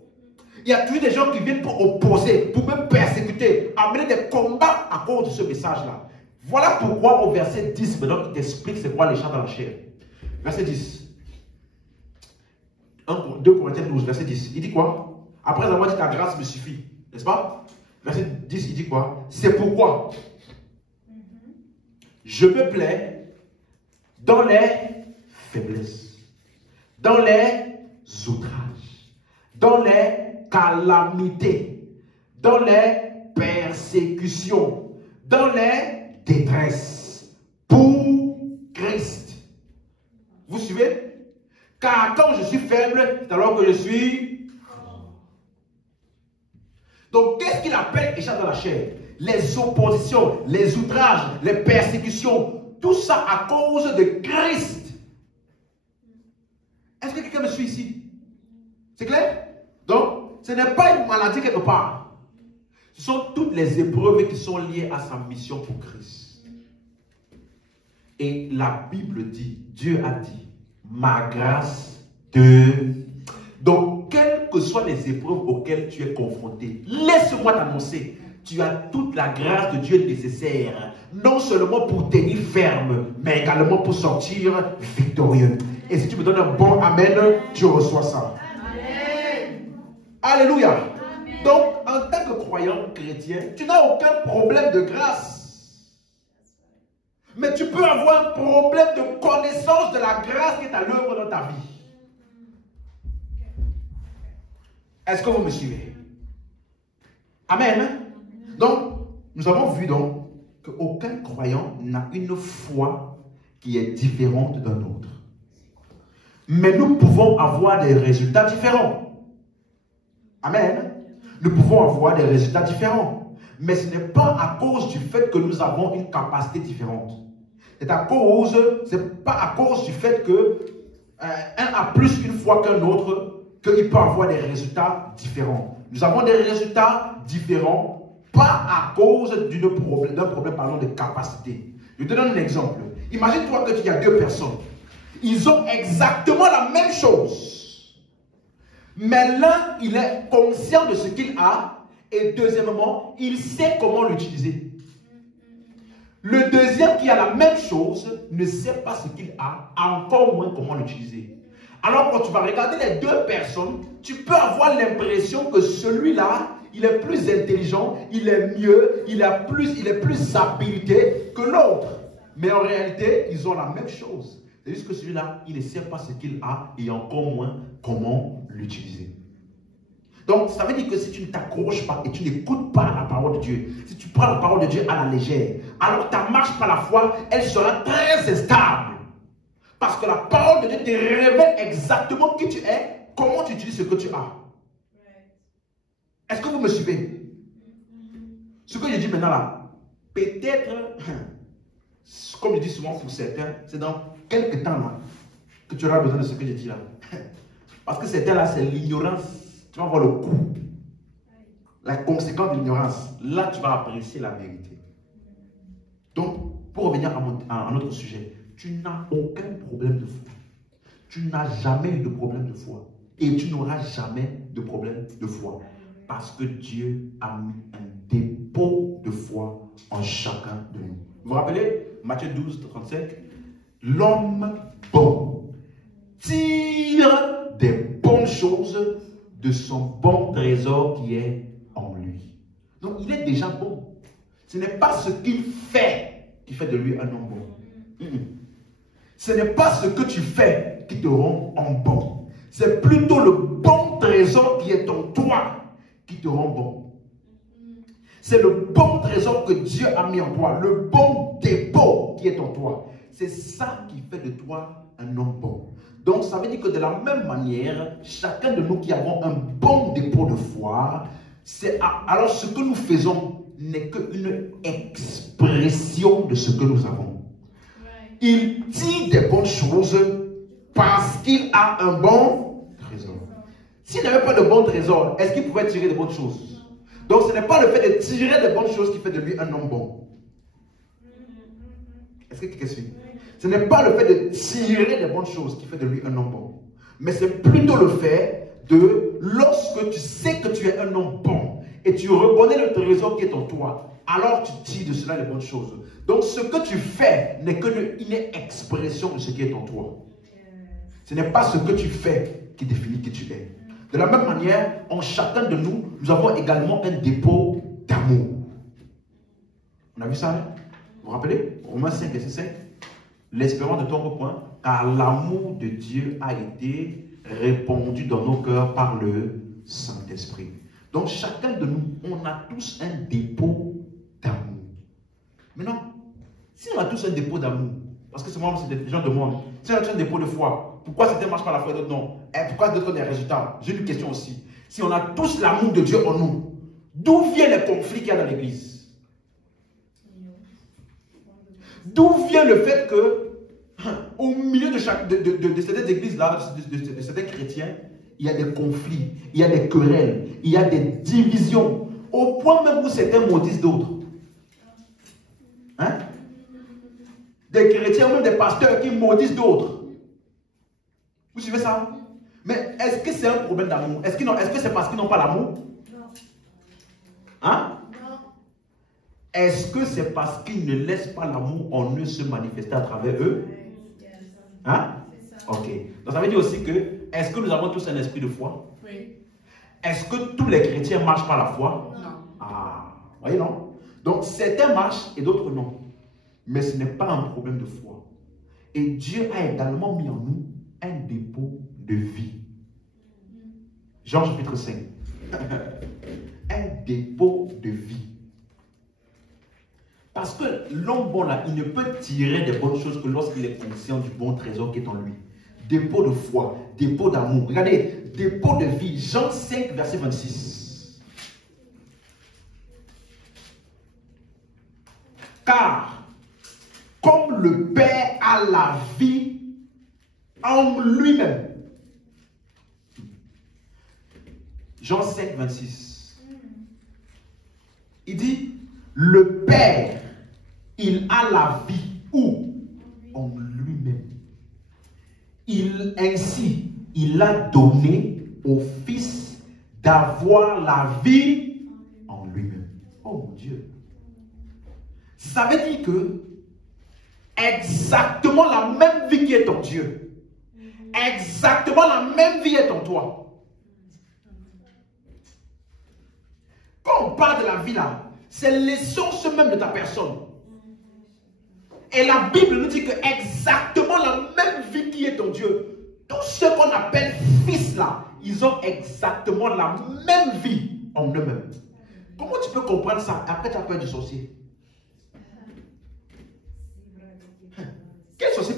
Il y a toujours des gens qui viennent pour opposer, pour me persécuter, amener des combats à cause de ce message-là. Voilà pourquoi au verset 10, maintenant, il t'explique c'est quoi les chants dans la chair. Verset 10. 2 Corinthiens 12, verset 10. Il dit quoi? Après avoir dit ta grâce me suffit. N'est-ce pas? Verset 10, il dit quoi? C'est pourquoi je me plais dans les faiblesses, dans les outrages, dans les calamités, dans les persécutions, dans les détresses, pour Christ. Vous suivez? Car quand je suis faible, c'est alors que je suis... Donc, qu'est-ce qu'il appelle échappe dans la chair? Les oppositions, les outrages, les persécutions, tout ça à cause de Christ. Est-ce que quelqu'un me suit ici? C'est clair? Donc, ce n'est pas une maladie quelque part. Ce sont toutes les épreuves qui sont liées à sa mission pour Christ. Et la Bible dit, Dieu a dit, ma grâce te... Donc, quelles que soient les épreuves auxquelles tu es confronté, laisse-moi t'annoncer, tu as toute la grâce de Dieu nécessaire, non seulement pour tenir ferme, mais également pour sortir victorieux. Et si tu me donnes un bon amen, tu reçois ça. Amen. Alléluia. Amen. Donc, en tant que croyant chrétien, tu n'as aucun problème de grâce. Mais tu peux avoir un problème de connaissance de la grâce qui est à l'œuvre dans ta vie. Est-ce que vous me suivez? Amen. Donc, nous avons vu donc qu'aucun croyant n'a une foi qui est différente d'un autre. Mais nous pouvons avoir des résultats différents. Amen. Nous pouvons avoir des résultats différents. Mais ce n'est pas à cause du fait que nous avons une capacité différente. C'est pas à cause du fait que un a plus une foi qu'un autre qu'il peut avoir des résultats différents. Nous avons des résultats différents, pas à cause d'un problème de capacité. Je te donne un exemple. Imagine-toi que tu as deux personnes. Ils ont exactement la même chose. Mais l'un, il est conscient de ce qu'il a. Et deuxièmement, il sait comment l'utiliser. Le deuxième qui a la même chose ne sait pas ce qu'il a, encore moins comment l'utiliser. Alors quand tu vas regarder les deux personnes, tu peux avoir l'impression que celui-là, il est plus intelligent, il est mieux, il est plus habilité que l'autre. Mais en réalité, ils ont la même chose. C'est juste que celui-là, il ne sait pas ce qu'il a et encore moins comment l'utiliser. Donc, ça veut dire que si tu ne t'accroches pas et tu n'écoutes pas la parole de Dieu, si tu prends la parole de Dieu à la légère, alors ta marche par la foi, elle sera très instable. Parce que la parole de Dieu te révèle exactement qui tu es, comment tu utilises ce que tu as. Est-ce que vous me suivez? Ce que je dis maintenant là, peut-être, comme je dis souvent pour certains, c'est dans quelques temps là, que tu auras besoin de ce que je dis là. Parce que certains là, c'est l'ignorance. Tu vas voir le coup, la conséquence de l'ignorance. Là, tu vas apprécier la vérité. Donc, pour revenir à notre sujet, tu n'as aucun problème de foi. Tu n'as jamais eu de problème de foi. Et tu n'auras jamais de problème de foi. Parce que Dieu a mis un dépôt de foi en chacun de nous. Vous vous rappelez, Matthieu 12, 35, l'homme bon tire des bonnes choses de son bon trésor qui est en lui. Donc, il est déjà bon. Ce n'est pas ce qu'il fait qui fait de lui un homme bon. Ce n'est pas ce que tu fais qui te rend homme bon. C'est plutôt le bon trésor qui est en toi qui te rend bon. C'est le bon trésor que Dieu a mis en toi, le bon dépôt qui est en toi. C'est ça qui fait de toi un homme bon. Donc ça veut dire que de la même manière, chacun de nous qui avons un bon dépôt de foi, alors ce que nous faisons n'est qu'une expression de ce que nous avons. Il dit des bonnes choses parce qu'il a un bon trésor. S'il n'avait pas de bon trésor, est-ce qu'il pouvait tirer de bonnes choses? Donc ce n'est pas le fait de tirer de bonnes choses qui fait de lui un homme bon. Est-ce que quelqu'un suit? Ce n'est pas le fait de tirer des bonnes choses qui fait de lui un homme bon. Mais c'est plutôt le fait de, lorsque tu sais que tu es un homme bon et tu reconnais le trésor qui est en toi, alors tu tires de cela les bonnes choses. Donc ce que tu fais n'est qu'une expression de ce qui est en toi. Ce n'est pas ce que tu fais qui définit qui tu es. De la même manière, en chacun de nous, nous avons également un dépôt d'amour. On a vu ça, hein? Vous vous rappelez? Romains 5, verset 5. L'espérance de ton repos, car l'amour de Dieu a été répandu dans nos cœurs par le Saint-Esprit. Donc chacun de nous, on a tous un dépôt d'amour. Maintenant, si on a tous un dépôt d'amour, parce que c'est moi, c'est des gens de moi, si on a tous un dépôt de foi, pourquoi certains marchent par la foi et d'autres non? Et pourquoi d'autres ont des résultats? J'ai une question aussi. Si on a tous l'amour de Dieu en nous, d'où viennent les conflits qu'il y a dans l'église? D'où vient le fait que, au milieu de certaines églises-là, de certains chrétiens, il y a des conflits, il y a des querelles, il y a des divisions, au point même où certains maudissent d'autres. Hein? Des chrétiens ou même des pasteurs qui maudissent d'autres. Vous suivez ça? Mais est-ce que c'est un problème d'amour? Est-ce que c'est parce qu'ils n'ont pas l'amour? Non. Hein? Est-ce que c'est parce qu'ils ne laissent pas l'amour en eux se manifester à travers eux? Hein? Ok. Donc ça veut dire aussi que, est-ce que nous avons tous un esprit de foi? Oui. Est-ce que tous les chrétiens marchent par la foi? Non. Ah, voyez non? Donc certains marchent et d'autres non. Mais ce n'est pas un problème de foi. Et Dieu a également mis en nous un dépôt de vie. Jean chapitre 5. Un dépôt de vie. Parce que l'homme bon là, il ne peut tirer des bonnes choses que lorsqu'il est conscient du bon trésor qui est en lui. Dépôt de foi, dépôt d'amour. Regardez, dépôt de vie. Jean 5, verset 26. Car, comme le Père a la vie en lui-même. Jean 5, 26. Il dit, le Père, il a la vie où? En lui-même. Ainsi, il a donné au Fils d'avoir la vie en lui-même. Oh mon Dieu. Ça veut dire que exactement la même vie qui est en Dieu, exactement la même vie est en toi. Quand on parle de la vie là, c'est l'essence même de ta personne. Et la Bible nous dit que exactement la même vie qui est en Dieu, tous ceux qu'on appelle fils là, ils ont exactement la même vie en eux-mêmes. Comment tu peux comprendre ça? Après tu as peur du sorcier. Quel sorcier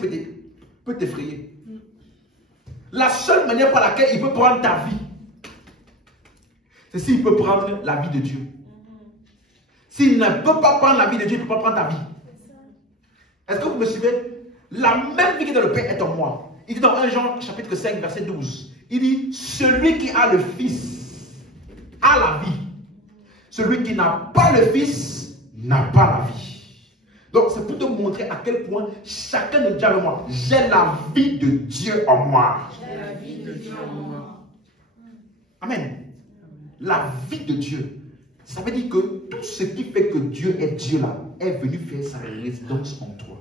peut t'effrayer? La seule manière par laquelle il peut prendre ta vie, c'est s'il peut prendre la vie de Dieu. S'il ne peut pas prendre la vie de Dieu, il ne peut pas prendre ta vie. Est-ce que vous me suivez? La même vie qui est dans le Père est en moi. Il dit dans 1 Jean chapitre 5 verset 12. Il dit, celui qui a le Fils a la vie. Celui qui n'a pas le Fils n'a pas la vie. Donc c'est pour te montrer à quel point chacun de Dieu avec moi. J'ai la vie de Dieu en moi. J'ai la vie de Dieu en moi. Amen. La vie de Dieu. Ça veut dire que tout ce qui fait que Dieu est Dieu là, est venu faire sa résidence en toi.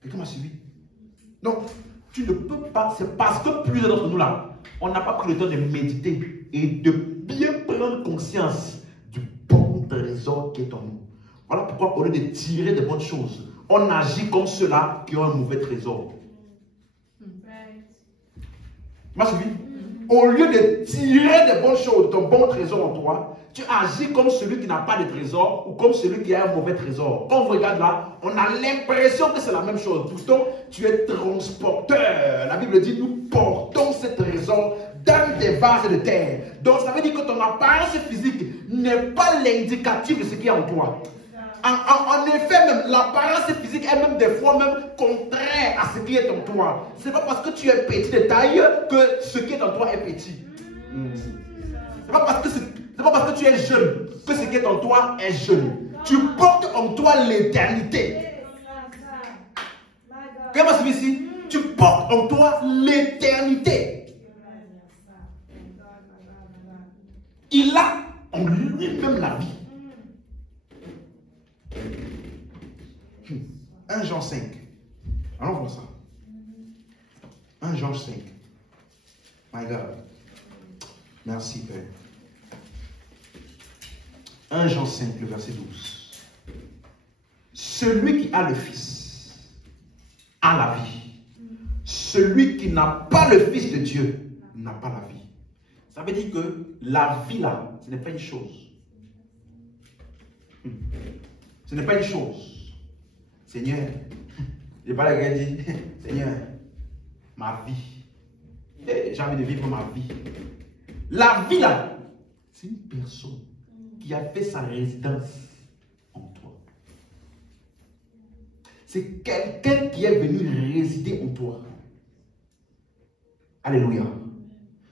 Quelqu'un m'a suivi? Donc, tu ne peux pas, c'est parce que plusieurs d'entre nous là, on n'a pas pris le temps de méditer et de bien prendre conscience du bon trésor qui est en nous. Voilà pourquoi au lieu de tirer des bonnes choses, on agit comme ceux-là qui ont un mauvais trésor. M'a suivi? Au lieu de tirer des bonnes choses, ton bon trésor en toi, tu agis comme celui qui n'a pas de trésor ou comme celui qui a un mauvais trésor. Quand on regarde là, on a l'impression que c'est la même chose. Pourtant, tu es transporteur. La Bible dit, nous portons ce trésor dans des vases de terre. Donc, ça veut dire que ton apparence physique n'est pas l'indicatif de ce qui est en toi. En effet, même l'apparence physique est même des fois même contraire à ce qui est en toi. Ce n'est pas parce que tu es petit de taille que ce qui est en toi est petit. C'est pas parce que tu es jeune que ce qui est en toi est jeune. Tu portes en toi l'éternité. Comment c'est ici? Tu portes en toi l'éternité. Il a en lui-même la vie. 1 Jean 5. Allons voir ça. 1 Jean 5. My God. Merci, Père. 1 Jean 5, le verset 12. Celui qui a le Fils a la vie. Celui qui n'a pas le Fils de Dieu n'a pas la vie. Ça veut dire que la vie là, ce n'est pas une chose. Ce n'est pas une chose. Seigneur, je parle à quelqu'un qui dit, Seigneur, ma vie, j'ai envie de vivre ma vie. La vie là, c'est une personne qui a fait sa résidence en toi. C'est quelqu'un qui est venu résider en toi. Alléluia.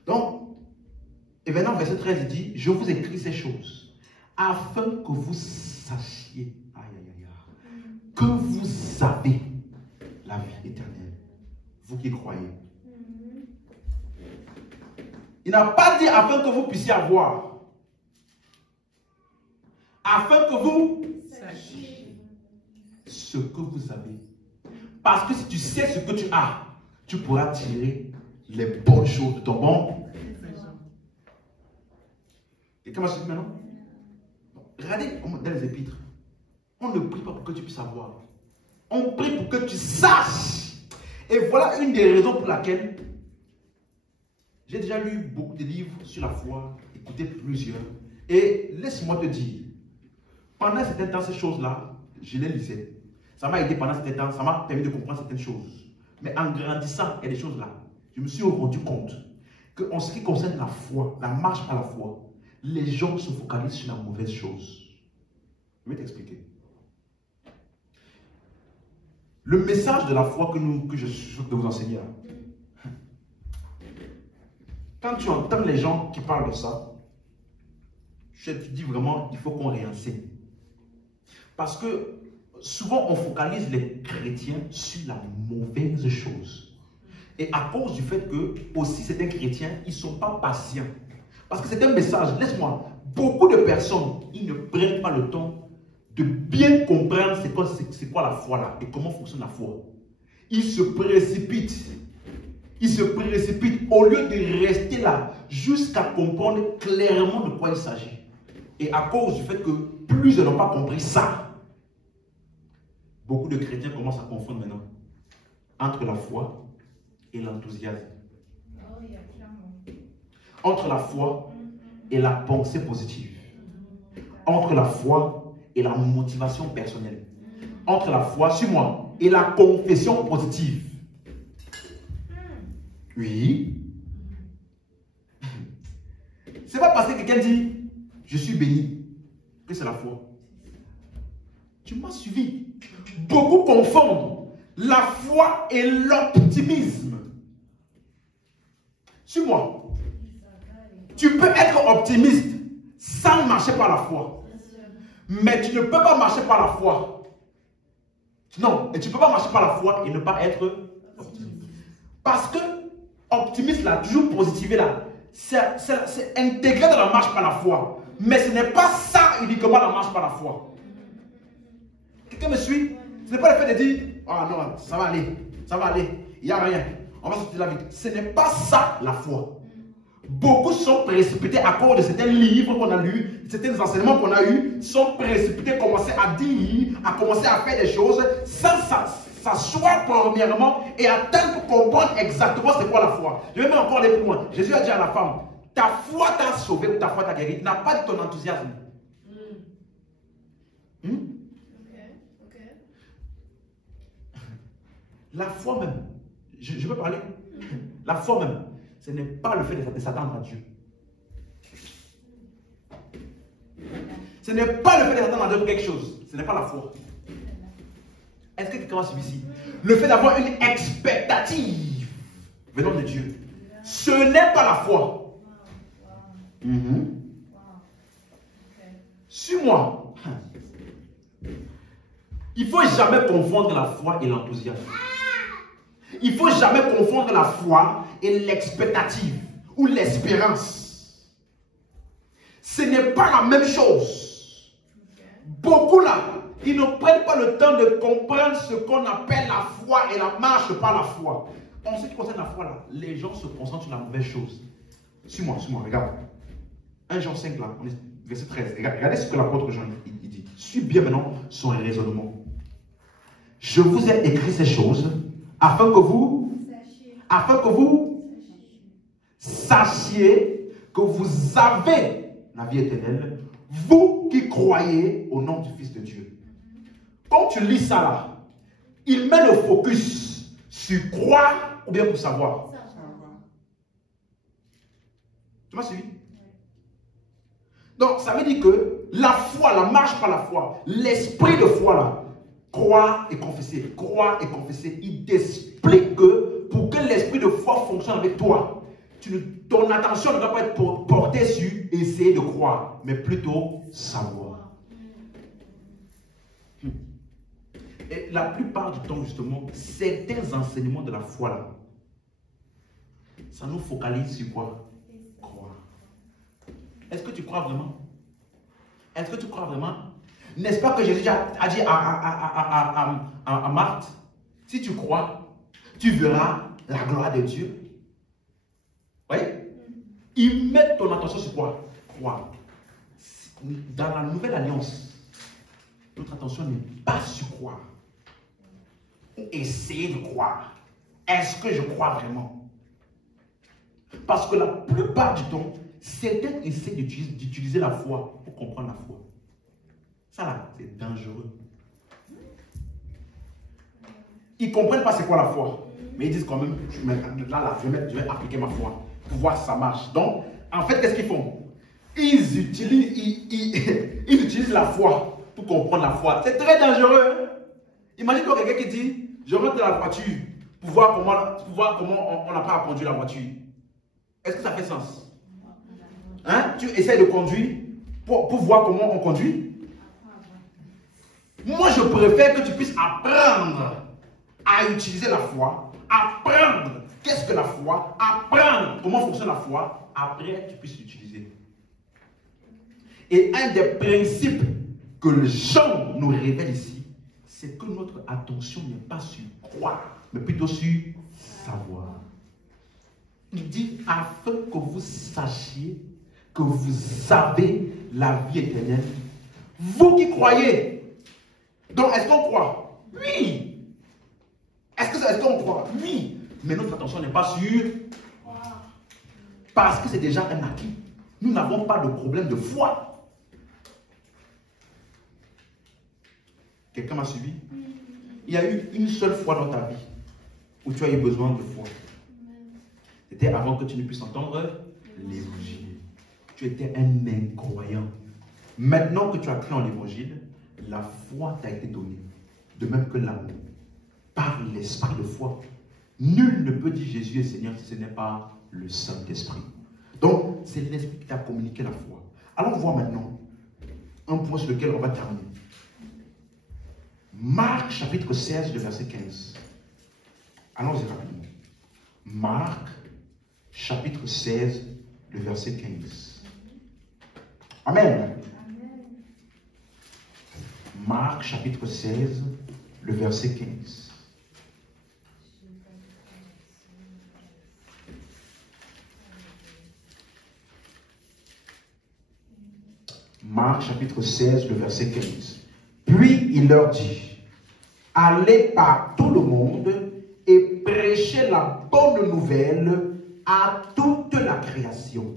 Donc, et maintenant, verset 13, il dit, je vous écris ces choses afin que vous sachiez que vous avez la vie éternelle, vous qui croyez. Il n'a pas dit afin que vous puissiez avoir, afin que vous sachiez ce que vous avez. Parce que si tu sais ce que tu as, tu pourras tirer les bonnes choses de ton bon. Et comment je dis maintenant? Regardez dans les épîtres. On ne prie pas pour que tu puisses savoir. On prie pour que tu saches. Et voilà une des raisons pour laquelle j'ai déjà lu beaucoup de livres sur la foi, écouté plusieurs. Et laisse-moi te dire, pendant un certain temps, ces choses-là, je les lisais. Ça m'a aidé pendant un certain temps, ça m'a permis de comprendre certaines choses. Mais en grandissant, il y a des choses-là. Je me suis rendu compte qu'en ce qui concerne la foi, la marche à la foi, les gens se focalisent sur la mauvaise chose. Je vais t'expliquer. Le message de la foi que je suis de vous enseigner là. Quand tu entends les gens qui parlent de ça, je te dis vraiment, il faut qu'on réenseigne. Parce que souvent on focalise les chrétiens sur la mauvaise chose. Et à cause du fait que aussi certains chrétiens, ils ne sont pas patients. Parce que c'est un message, laisse-moi, beaucoup de personnes, ils ne prennent pas le temps de bien comprendre c'est quoi la foi là et comment fonctionne la foi. Ils se précipitent. Ils se précipitent au lieu de rester là jusqu'à comprendre clairement de quoi il s'agit. Et à cause du fait que plusieurs n'ont pas compris ça, beaucoup de chrétiens commencent à confondre maintenant entre la foi et l'enthousiasme. Entre la foi et la pensée positive. Entre la foi et la motivation personnelle. Entre la foi, suis-moi, et la confession positive. Oui. C'est pas parce que quelqu'un dit je suis béni que c'est la foi. Tu m'as suivi. Beaucoup confondent la foi et l'optimisme. Suis-moi. Tu peux être optimiste sans marcher par la foi. Mais tu ne peux pas marcher par la foi. Non, et tu ne peux pas marcher par la foi et ne pas être optimiste. Parce que optimiste là, toujours positivé là, c'est intégré dans la marche par la foi. Mais ce n'est pas ça uniquement la marche par la foi. Quelqu'un me suit? Ce n'est pas le fait de dire, ah non, ça va aller, il n'y a rien, on va sortir de la vie. Ce n'est pas ça la foi. Beaucoup sont précipités à cause de certains livres qu'on a lus, certains enseignements qu'on a eus, sont précipités, commencer à dire, à commencer à faire des choses sans s'asseoir premièrement et attendre pour comprendre exactement c'est quoi la foi. Je vais même encore aller plus loin. Jésus a dit à la femme, ta foi t'a sauvé ou ta foi t'a guéri. Il n'a pas dit ton enthousiasme. La foi même, je peux parler. La foi même, ce n'est pas le fait de s'attendre à Dieu. Ce n'est pas le fait de s'attendre à Dieu pour quelque chose. Ce n'est pas la foi. Est-ce que quelqu'un a suivi ici? Le fait d'avoir une expectative venant de Dieu, ce n'est pas la foi. Suis-moi. Il ne faut jamais confondre la foi et l'enthousiasme. Il ne faut jamais confondre la foi et l'expectative ou l'espérance. Ce n'est pas la même chose. Beaucoup là, ils ne prennent pas le temps de comprendre ce qu'on appelle la foi et la marche par la foi. En ce qui concerne la foi là, les gens se concentrent sur la mauvaise chose. Suis-moi, regarde. 1 Jean 5 là, on est verset 13. Regardez ce que l'apôtre Jean il dit. Suis bien maintenant son raisonnement. Je vous ai écrit ces choses afin que vous sachiez que vous avez la vie éternelle, vous qui croyez au nom du Fils de Dieu. Quand tu lis ça là, il met le focus sur croire ou bien pour savoir. Tu m'as suivi? Donc ça veut dire que la foi, la marche par la foi, l'esprit de foi là, croire et confesser, il t'explique que pour que l'esprit de foi fonctionne avec toi, ton attention ne doit pas être portée sur essayer de croire, mais plutôt savoir. Et la plupart du temps, justement, certains enseignements de la foi là, ça nous focalise sur quoi? Croire. Est-ce que tu crois vraiment? Est-ce que tu crois vraiment? N'est-ce pas que Jésus a dit à Marthe, si tu crois, tu verras la gloire de Dieu. Oui? Il met ton attention sur quoi? Croire. Dans la nouvelle alliance, notre attention n'est pas sur croire. Essayer de croire. Est-ce que je crois vraiment? Parce que la plupart du temps, certains essaient d'utiliser la foi pour comprendre la foi. Ça là, c'est dangereux. Ils ne comprennent pas c'est quoi la foi. Mais ils disent quand même, je vais appliquer ma foi pour voir si ça marche. Donc, en fait, qu'est-ce qu'ils font? Ils utilisent la foi pour comprendre la foi. C'est très dangereux. Imagine quelqu'un qui dit, je rentre dans la voiture pour voir comment on n'a pas à conduire la voiture. Est-ce que ça fait sens? Hein? Tu essaies de conduire pour voir comment on conduit? Moi, je préfère que tu puisses apprendre à utiliser la foi, apprendre qu'est-ce que la foi, apprendre comment fonctionne la foi, après tu puisses l'utiliser. Et un des principes que les gens nous révèlent ici, c'est que notre attention n'est pas sur croire, mais plutôt sur savoir. Il dit, afin que vous sachiez que vous avez la vie éternelle, vous qui croyez. Donc, est-ce qu'on croit? Oui. Est-ce qu'on croit? Oui. Mais notre attention n'est pas sur croire. Parce que c'est déjà un acquis. Nous n'avons pas de problème de foi. Quelqu'un m'a suivi? Il y a eu une seule fois dans ta vie où tu as eu besoin de foi. C'était avant que tu ne puisses entendre l'évangile. Tu étais un incroyant. Maintenant que tu as cru en l'évangile, la foi t'a été donnée. De même que l'amour. Par l'esprit de foi. Nul ne peut dire Jésus est Seigneur si ce n'est pas le Saint-Esprit. Donc, c'est l'Esprit qui t'a communiqué la foi. Allons voir maintenant un point sur lequel on va terminer. Marc chapitre 16, le verset 15. Allons-y rapidement. Marc chapitre 16, le verset 15. Amen. Marc chapitre 16, le verset 15. Marc chapitre 16, le verset 15. Puis il leur dit, allez par toute tout le monde et prêcher la bonne nouvelle à toute la création.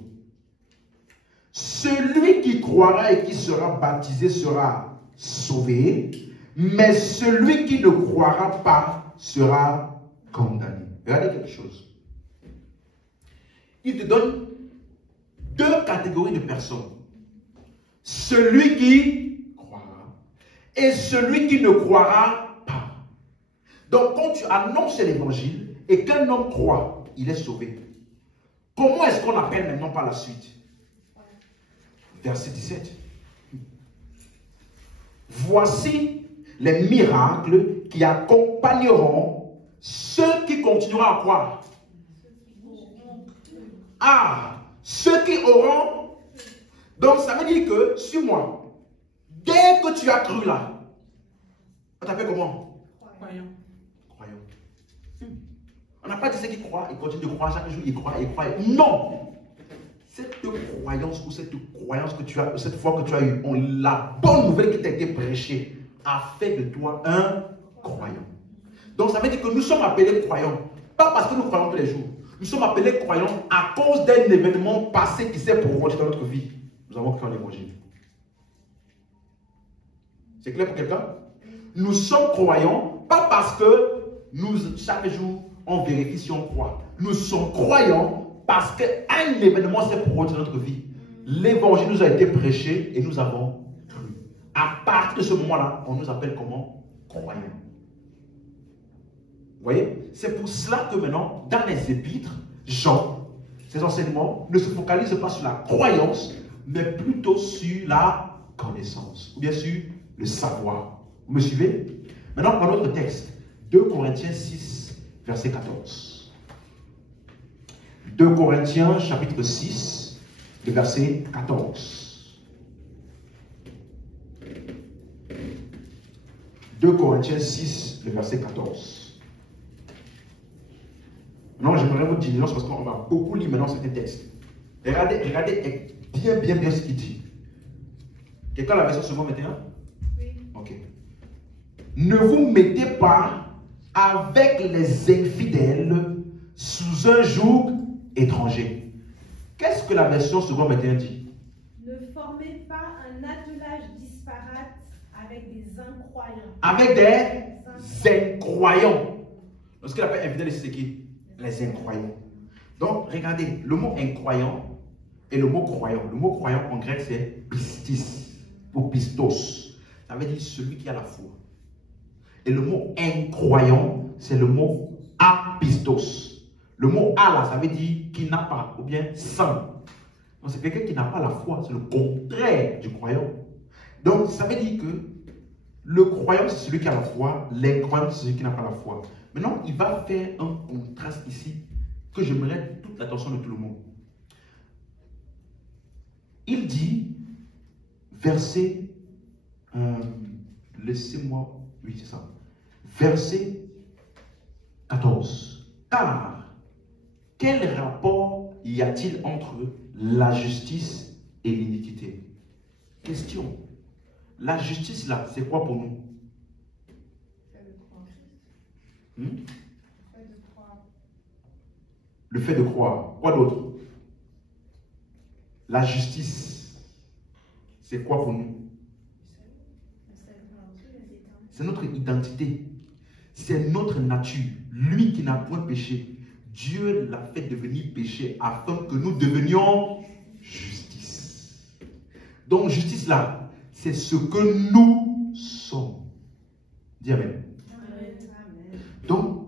Celui qui croira et qui sera baptisé sera sauvé, mais celui qui ne croira pas sera condamné. Regardez quelque chose. Il te donne deux catégories de personnes. Celui qui croira et celui qui ne croira pas. Donc quand tu annonces l'évangile et qu'un homme croit, il est sauvé. Comment est-ce qu'on appelle maintenant par la suite? Verset 17. Voici les miracles qui accompagneront ceux qui continueront à croire. Ah, ceux qui auront. Donc ça veut dire que, suis-moi, dès que tu as cru là, on t'appelle comment? Croyant. Croyant. On n'a pas dit ceux qui croient et continuent de croire chaque jour, ils croient et croient. Non! Cette croyance ou cette croyance que tu as, cette foi que tu as eue, la bonne nouvelle qui t'a été prêchée a fait de toi un croyant. Donc ça veut dire que nous sommes appelés croyants, pas parce que nous croyons tous les jours. Nous sommes appelés croyants à cause d'un événement passé qui s'est produit dans notre vie. Nous avons cru en l'évangile. C'est clair pour quelqu'un? Nous sommes croyants, pas parce que nous, chaque jour, on vérifie si on croit. Nous sommes croyants parce qu'un événement s'est produit dans notre vie. L'évangile nous a été prêché et nous avons cru. À partir de ce moment-là, on nous appelle comment? Croyants. Vous voyez? C'est pour cela que maintenant, dans les épîtres, Jean, ses enseignements ne se focalisent pas sur la croyance, mais plutôt sur la connaissance, ou bien sûr le savoir. Vous me suivez? Maintenant, dans notre texte, 2 Corinthiens 6, verset 14. 2 Corinthiens, chapitre 6, le verset 14. 2 Corinthiens 6, le verset 14. Maintenant, j'aimerais vous dire parce qu'on va beaucoup lire maintenant certains textes. Regardez bien ce qu'il dit. Quelqu'un a la version second 21? Oui. Ok. Ne vous mettez pas avec les infidèles sous un joug étranger. Qu'est-ce que la version second 21 dit? Ne formez pas un attelage disparate avec des incroyants. Avec des incroyants. Donc, ce qu'il appelle infidèle ici, c'est qui? Les incroyants. Donc, regardez, le mot incroyant et le mot croyant. Le mot croyant en grec, c'est pistis ou pistos. Ça veut dire celui qui a la foi. Et le mot incroyant, c'est le mot apistos. Le mot a là, ça veut dire qui n'a pas, ou bien sans. Donc c'est quelqu'un qui n'a pas la foi, c'est le contraire du croyant. Donc ça veut dire que le croyant c'est celui qui a la foi, l'incroyant c'est celui qui n'a pas la foi. Maintenant il va faire un contraste ici que j'aimerais toute l'attention de tout le monde. Il dit, verset, laissez-moi, oui c'est ça, verset 14. Car quel rapport y a-t-il entre la justice et l'iniquité? Question. La justice là, c'est quoi pour nous? Le fait de croire. Quoi d'autre? La justice, c'est quoi pour nous? C'est notre identité. C'est notre nature. Lui qui n'a point péché. Dieu l'a fait devenir péché afin que nous devenions justice. Donc, justice là, c'est ce que nous sommes. Dis Amen. Donc,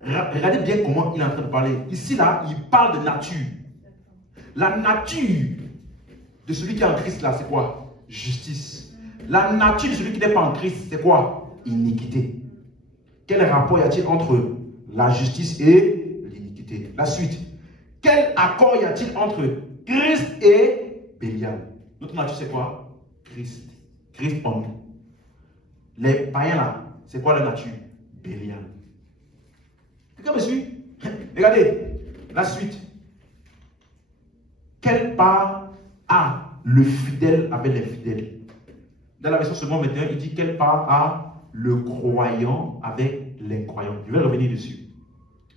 regardez bien comment il est en train de parler. Ici là, il parle de nature. La nature de celui qui est en Christ là, c'est quoi? Justice. La nature de celui qui n'est pas en Christ, c'est quoi? Iniquité. Quel rapport y a-t-il entre la justice et l'iniquité? La suite. Quel accord y a-t-il entre Christ et Bélial? Notre nature, c'est quoi? Christ. Christ en nous. Les païens là, c'est quoi la nature? Bélial. Quelqu'un me suit? Regardez, la suite. Quelle part a le fidèle avec les fidèles? Dans la version second 21, il dit quelle part a le croyant avec l'incroyant. Je vais revenir dessus.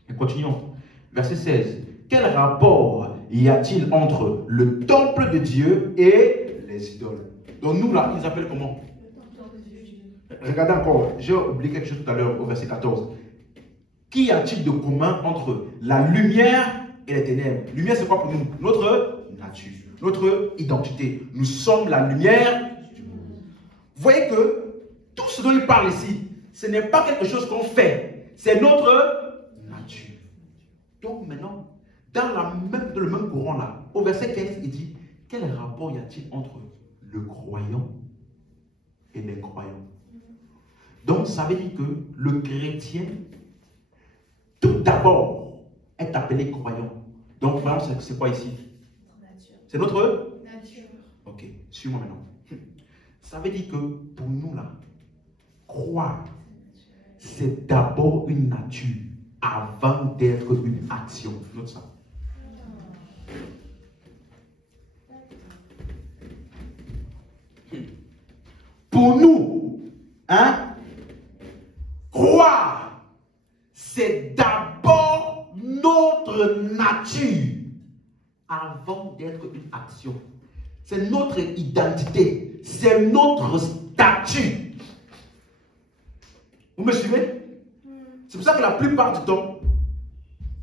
Et continuons. Verset 16. Quel rapport y a-t-il entre le temple de Dieu et les idoles? Donc nous là, ils appellent comment? Regardez encore, j'ai oublié quelque chose tout à l'heure au verset 14. Qu'y a-t-il de commun entre la lumière et les ténèbres? Lumière, c'est quoi pour nous? Notre nature, notre identité. Nous sommes la lumière du monde. Vous voyez que tout ce dont il parle ici, ce n'est pas quelque chose qu'on fait, c'est notre nature. Donc maintenant, dans le même courant là, au verset 15, il dit, quel rapport y a-t-il entre le croyant et l'incroyant? Donc ça veut dire que le chrétien, tout d'abord, est appelé croyant. Donc croyant, c'est quoi ici? C'est notre nature. Ok, suis-moi maintenant. Ça veut dire que pour nous là, croire, c'est d'abord une nature avant d'être une action. Note ça. Pour nous, hein, croire, c'est d'abord notre nature avant d'être une action. C'est notre identité, c'est notre statut. Vous me suivez? C'est pour ça que la plupart du temps,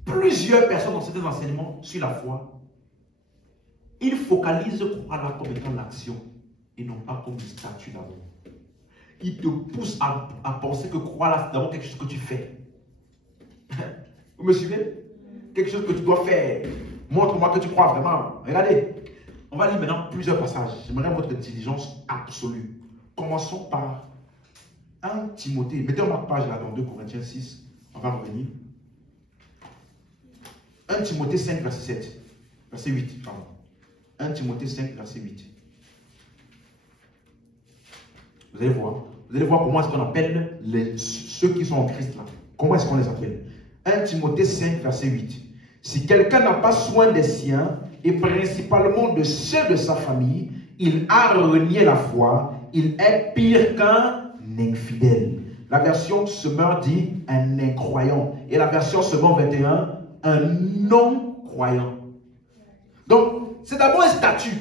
plusieurs personnes dans certains enseignements sur la foi, ils focalisent croire là comme étant l'action et non pas comme le statut d'abord. Ils te poussent à penser que croire là, c'est d'abord quelque chose que tu fais. Vous me suivez? Quelque chose que tu dois faire. Montre-moi que tu crois vraiment. Regardez. On va lire maintenant plusieurs passages. J'aimerais votre diligence absolue. Commençons par 1 Timothée. Mettez en marque-page là dans 2 Corinthiens 6. On va revenir. 1 Timothée 5, verset 7. Verset 8, pardon. 1 Timothée 5, verset 8. Vous allez voir. Vous allez voir comment est-ce qu'on appelle ceux qui sont en Christ là. Comment est-ce qu'on les appelle? 1 Timothée 5, verset 8. Si quelqu'un n'a pas soin des siens, et principalement de ceux de sa famille, il a renié la foi, il est pire qu'un infidèle. La version Semeur dit un incroyant. Et la version Semeur 21, un non-croyant. Donc, c'est d'abord un statut.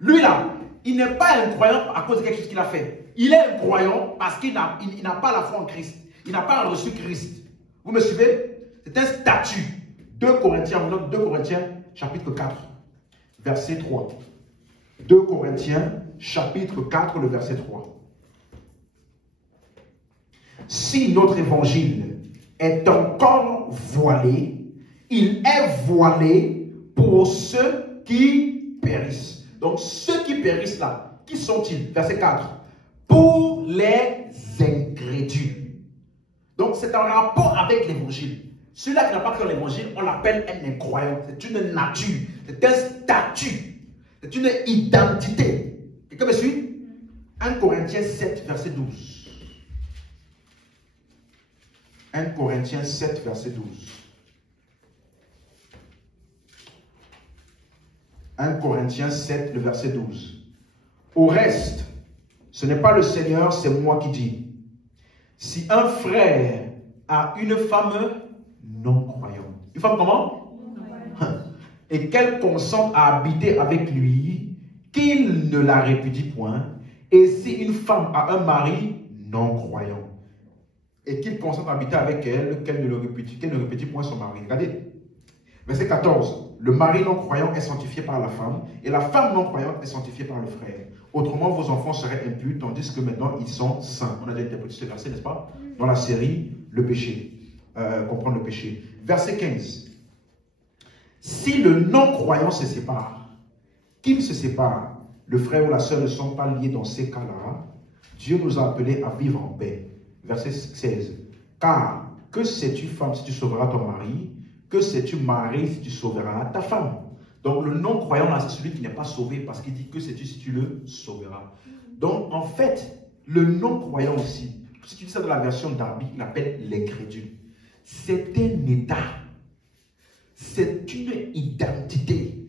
Lui là, il n'est pas un croyant à cause de quelque chose qu'il a fait. Il est un croyant parce qu'il n'a pas la foi en Christ. Il n'a pas reçu Christ. Vous me suivez? C'est un statut. 2 Corinthiens, on note 2 Corinthiens, chapitre 4, verset 3. 2 Corinthiens, chapitre 4, le verset 3. Si notre évangile est encore voilé, il est voilé pour ceux qui périssent. Donc ceux qui périssent là, qui sont-ils? Verset 4. Pour les incrédules. Donc c'est un rapport avec l'évangile. Celui-là qui n'a pas cru l'évangile, on l'appelle un incroyant. C'est une nature, c'est un statut, c'est une identité. Quelqu'un me suit? 1 Corinthiens 7, verset 12. 1 Corinthiens 7, verset 12. 1 Corinthiens 7, le verset 12. Au reste, ce n'est pas le Seigneur, c'est moi qui dis. Si un frère a une femme non-croyante. Une femme comment? Et qu'elle consente à habiter avec lui, qu'il ne la répudie point. Et si une femme a un mari non-croyant, et qu'il consente à habiter avec elle, qu'elle ne répudie point son mari. Regardez. Verset 14. Le mari non-croyant est sanctifié par la femme, et la femme non-croyante est sanctifiée par le frère. Autrement, vos enfants seraient impurs, tandis que maintenant, ils sont saints. On a déjà interprété ce verset, n'est-ce pas? Dans la série, le péché. Comprendre le péché. Verset 15. Si le non-croyant se sépare, qu'il se sépare, le frère ou la sœur ne sont pas liés dans ces cas-là, Dieu nous a appelés à vivre en paix. Verset 16. Car que sais-tu, femme, si tu sauveras ton mari? Que sais-tu, mari, si tu sauveras ta femme? Donc le non-croyant, là, c'est celui qui n'est pas sauvé parce qu'il dit que sais-tu si tu le sauveras. Donc en fait, le non-croyant aussi, si tu dis ça dans la version d'Arby, il appelle l'incrédule. C'est un état. C'est une identité.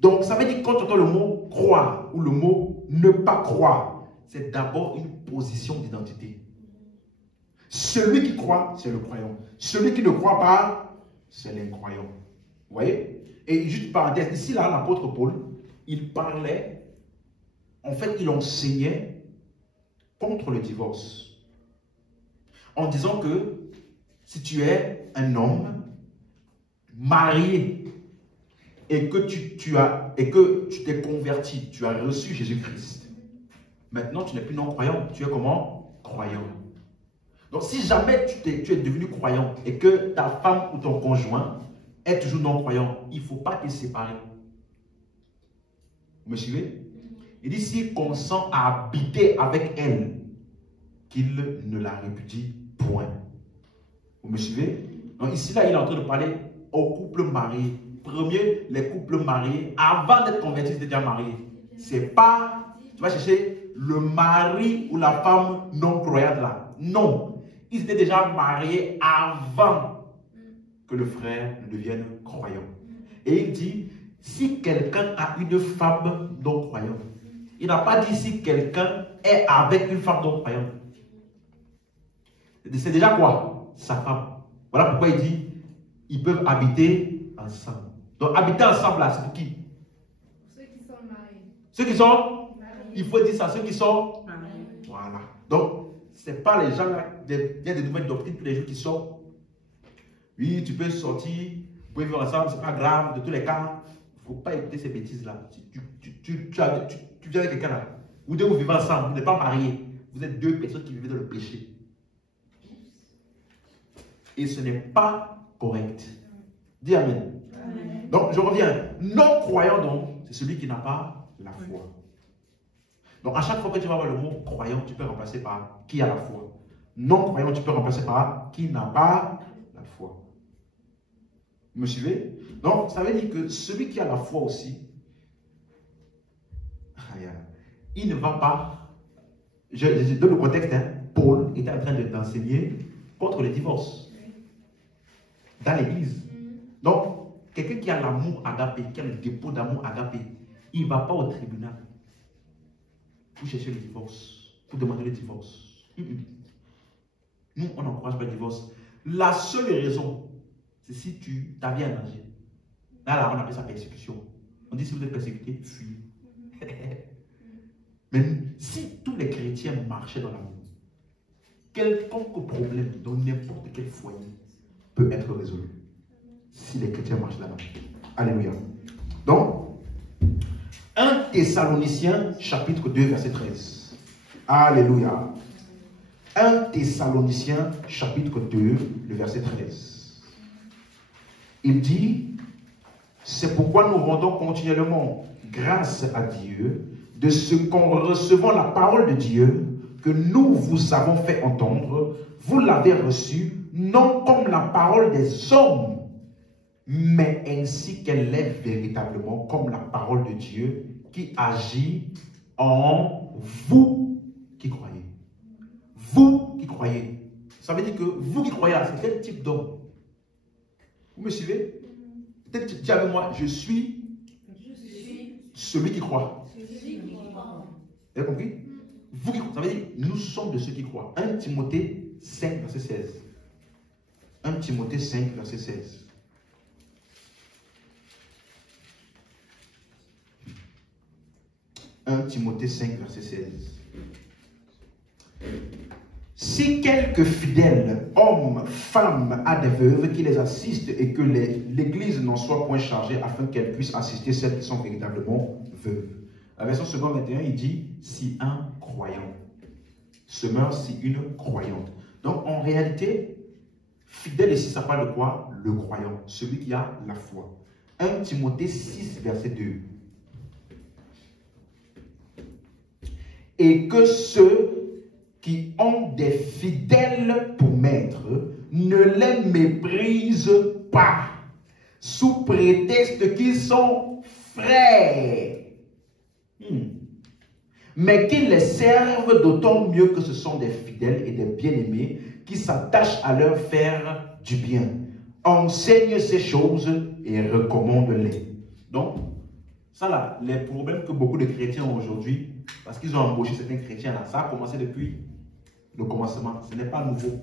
Donc ça veut dire que quand tu entends le mot croire ou le mot ne pas croire, c'est d'abord une position d'identité. Celui qui croit, c'est le croyant. Celui qui ne croit pas, c'est l'incroyant. Vous voyez? Et juste parenthèse, ici, là, l'apôtre Paul, il parlait, en fait, il enseignait contre le divorce. En disant que si tu es un homme marié et que tu t'es converti, tu as reçu Jésus-Christ, maintenant tu n'es plus non-croyant, tu es comment? Croyant. Donc si jamais tu es devenu croyant et que ta femme ou ton conjoint est toujours non-croyant, il ne faut pas te séparer. Vous me suivez? Il dit s'il consent à habiter avec elle, qu'il ne la répudie point. Vous me suivez? Donc ici, là, il est en train de parler aux couples mariés. Premier, les couples mariés, avant d'être convertis, ils étaient déjà mariés. C'est pas, tu vas chercher le mari ou la femme non croyante là. Non. Ils étaient déjà mariés avant que le frère ne devienne croyant. Et il dit, si quelqu'un a une femme non croyante, il n'a pas dit si quelqu'un est avec une femme non croyante. C'est déjà quoi? Sa femme. Voilà pourquoi il dit, ils peuvent habiter ensemble. Donc habiter ensemble là, c'est pour qui? Ceux qui sont mariés. Ceux qui sont Mariés. Il faut dire ça, ceux qui sont Mariés. Voilà. Donc, ce n'est pas les gens là, il y a des nouvelles doctrines tous les jours qui sortent. Oui, tu peux sortir, vous pouvez vivre ensemble, c'est pas grave, de tous les cas. Il ne faut pas écouter ces bêtises là. Tu vis avec quelqu'un là. Vous deux, vous vivez ensemble, vous n'êtes pas mariés. Vous êtes deux personnes qui vivent dans le péché. Et ce n'est pas correct. Dis Amen. Amen. Donc, je reviens. Non-croyant, donc, c'est celui qui n'a pas la foi. Donc, à chaque fois que tu vas avoir le mot croyant, tu peux remplacer par qui a la foi. Non-croyant, tu peux remplacer par qui n'a pas la foi. Vous me suivez? Donc, ça veut dire que celui qui a la foi aussi, il ne va pas. Je donne le contexte, hein, Paul était en train d'enseigner contre le divorce dans l'église. Donc, quelqu'un qui a l'amour agapé, qui a le dépôt d'amour agapé, il ne va pas au tribunal pour chercher le divorce, pour demander le divorce. Nous, on n'encourage pas le divorce. La seule raison, c'est si ta vie est en danger. Là, on appelle ça persécution. On dit si vous êtes persécuté, fuyez. Mais si tous les chrétiens marchaient dans l'amour, quelconque problème dans n'importe quel foyer peut être résolu. Si les chrétiens marchent là-bas. Alléluia. Donc, 1 Thessaloniciens chapitre 2 verset 13. Alléluia. 1 Thessaloniciens chapitre 2 le verset 13. Il dit, c'est pourquoi nous rendons continuellement grâce à Dieu de ce qu'en recevant la parole de Dieu que nous vous avons fait entendre, vous l'avez reçue non comme la parole des hommes, mais ainsi qu'elle est véritablement comme la parole de Dieu qui agit en vous qui croyez. Vous qui croyez. Ça veut dire que vous qui croyez, c'est quel type d'homme? Vous me suivez? Peut-être dis avec moi, je suis celui qui croit. Vous avez compris? Vous qui croyez, ça veut dire nous sommes de ceux qui croient. 1 Timothée 5, verset 16. 1 Timothée 5, verset 16. « 1 Timothée 5, verset 16. Si quelque fidèle homme, femme a des veuves qui les assistent et que l'Église n'en soit point chargée afin qu'elle puisse assister celles qui sont véritablement veuves. La version seconde 21, il dit « si un croyant se meurt, si une croyante ». Donc en réalité, fidèle ici, ça parle de quoi? Le croyant, celui qui a la foi. 1 Timothée 6, verset 2. Et que ceux qui ont des fidèles pour maître ne les méprisent pas, sous prétexte qu'ils sont frères, mais qu'ils les servent d'autant mieux que ce sont des fidèles et des bien-aimés qui s'attachent à leur faire du bien. Enseigne ces choses et recommande-les. Donc, ça là, les problèmes que beaucoup de chrétiens ont aujourd'hui, parce qu'ils ont embauché certains chrétiens là, ça a commencé depuis le commencement, ce n'est pas nouveau.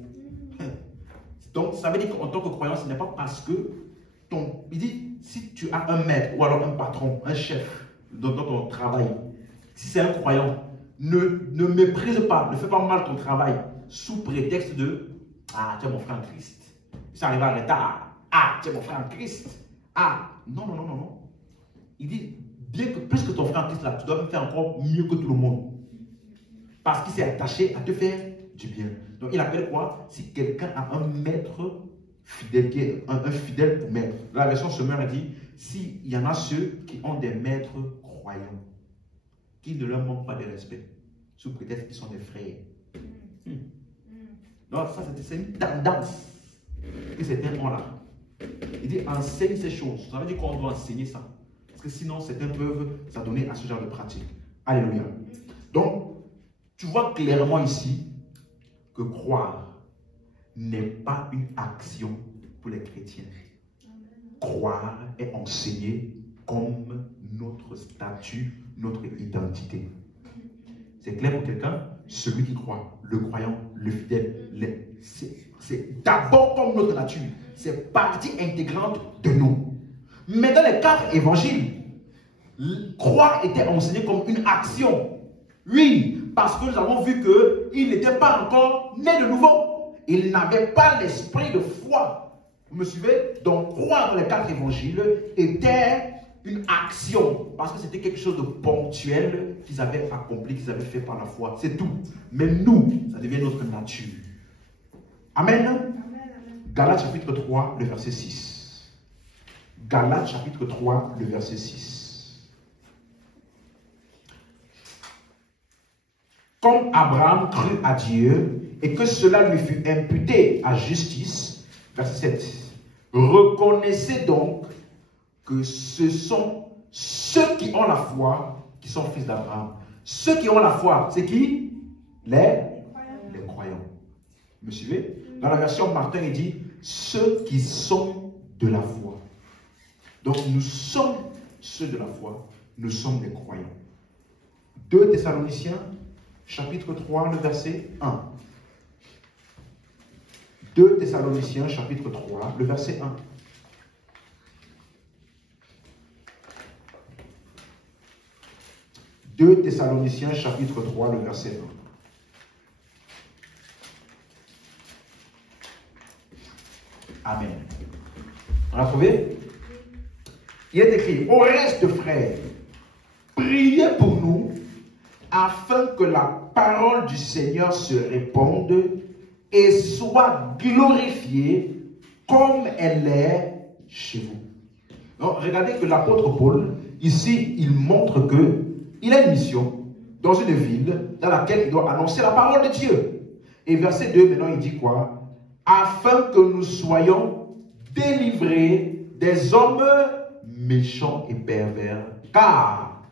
Donc, ça veut dire qu'en tant que croyant, ce n'est pas parce que il dit, si tu as un maître ou alors un patron, un chef dans ton travail, si c'est un croyant, ne méprise pas, ne fais pas mal ton travail sous prétexte de ah, tu es mon frère en Christ. Ça arrive en retard. Ah, tu es mon frère en Christ. Ah, non, non, non, non, non. Il dit, bien que plus que ton frère en Christ, là, tu dois faire encore mieux que tout le monde. Parce qu'il s'est attaché à te faire du bien. Donc, il appelle quoi? Si quelqu'un a un maître fidèle, qui est un fidèle pour maître. La version Semeur a dit, s'il y en a ceux qui ont des maîtres croyants, qui ne leur manquent pas de respect, sous prétexte qu'ils sont des frères. Donc, ça, c'est une tendance que certains ont là. Il dit, enseigne ces choses. Ça veut dire qu'on doit enseigner ça. Parce que sinon, certains peuvent s'adonner à ce genre de pratique. Alléluia. Donc, tu vois clairement ici que croire n'est pas une action pour les chrétiens. Croire est enseigné comme notre statut, notre identité. C'est clair pour quelqu'un? Celui qui croit, le croyant, le fidèle, c'est d'abord comme notre nature. C'est partie intégrante de nous. Mais dans les 4 évangiles, croire était enseigné comme une action. Oui, parce que nous avons vu qu'il n'était pas encore né de nouveau. Il n'avait pas l'esprit de foi. Vous me suivez? Donc, croire dans les 4 évangiles était une action, parce que c'était quelque chose de ponctuel qu'ils avaient accompli, qu'ils avaient fait par la foi. C'est tout. Mais nous, ça devient notre nature. Amen. Amen. Galates chapitre 3, le verset 6. Galates chapitre 3, le verset 6. Comme Abraham crut à Dieu et que cela lui fut imputé à justice, verset 7. Reconnaissez donc que ce sont ceux qui ont la foi qui sont fils d'Abraham. Ceux qui ont la foi, c'est qui? Les croyants. Vous me suivez? Dans la version Martin, il dit ceux qui sont de la foi. Donc nous sommes ceux de la foi, nous sommes les croyants. 2 Thessaloniciens, chapitre 3, le verset 1. 2 Thessaloniciens, chapitre 3, le verset 1. « 2 Thessaloniciens, chapitre 3, le verset 1. Amen. On a trouvé? Il est écrit, au reste, frères, priez pour nous, afin que la parole du Seigneur se répande et soit glorifiée comme elle est chez vous. Donc, regardez que l'apôtre Paul, ici, il montre que il a une mission dans une ville dans laquelle il doit annoncer la parole de Dieu. Et verset 2, maintenant, il dit quoi? Afin que nous soyons délivrés des hommes méchants et pervers, car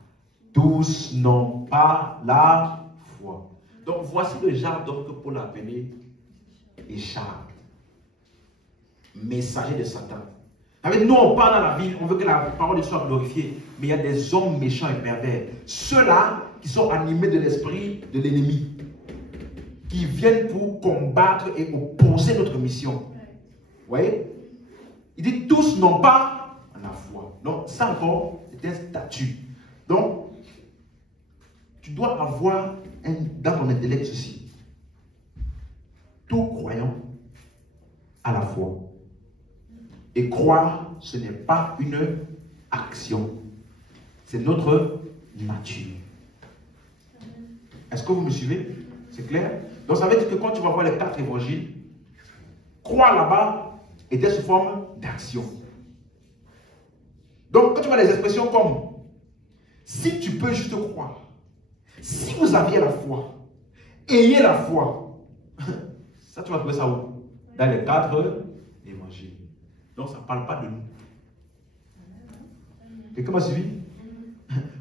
tous n'ont pas la foi. Donc, voici le genre d'homme que Paul a appelé écharpe, messager de Satan. Nous, on parle dans la ville, on veut que la parole de Dieu soit glorifiée, mais il y a des hommes méchants et pervers. Ceux-là qui sont animés de l'esprit de l'ennemi, qui viennent pour combattre et opposer notre mission. Vous voyez? Il dit tous n'ont pas la foi. Donc, ça encore, c'est un statut. Donc, tu dois avoir dans ton intellect ceci. Tout croyant a la foi. Et croire, ce n'est pas une action. C'est notre nature. Est-ce que vous me suivez? C'est clair? Donc ça veut dire que quand tu vas voir les 4 évangiles, croire là-bas était sous forme d'action. Donc quand tu vois les expressions comme si tu peux juste croire, si vous aviez la foi, ayez la foi. Ça, tu vas trouver ça où? Dans les 4 évangiles. Donc ça ne parle pas de nous. Quelqu'un m'a suivi?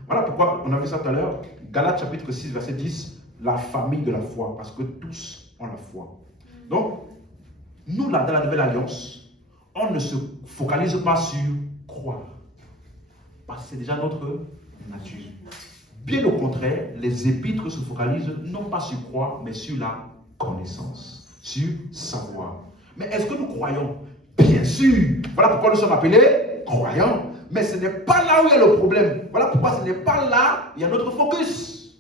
Voilà pourquoi on a vu ça tout à l'heure. Galates chapitre 6, verset 10, la famille de la foi, parce que tous ont la foi. Donc, nous là, dans la nouvelle alliance, on ne se focalise pas sur croire. Parce que c'est déjà notre nature. Bien au contraire, les épîtres se focalisent non pas sur croire, mais sur la connaissance, sur savoir. Mais est-ce que nous croyons? Bien sûr. Voilà pourquoi nous sommes appelés croyants. Mais ce n'est pas là où il y a le problème. Voilà pourquoi ce n'est pas là où il y a notre focus.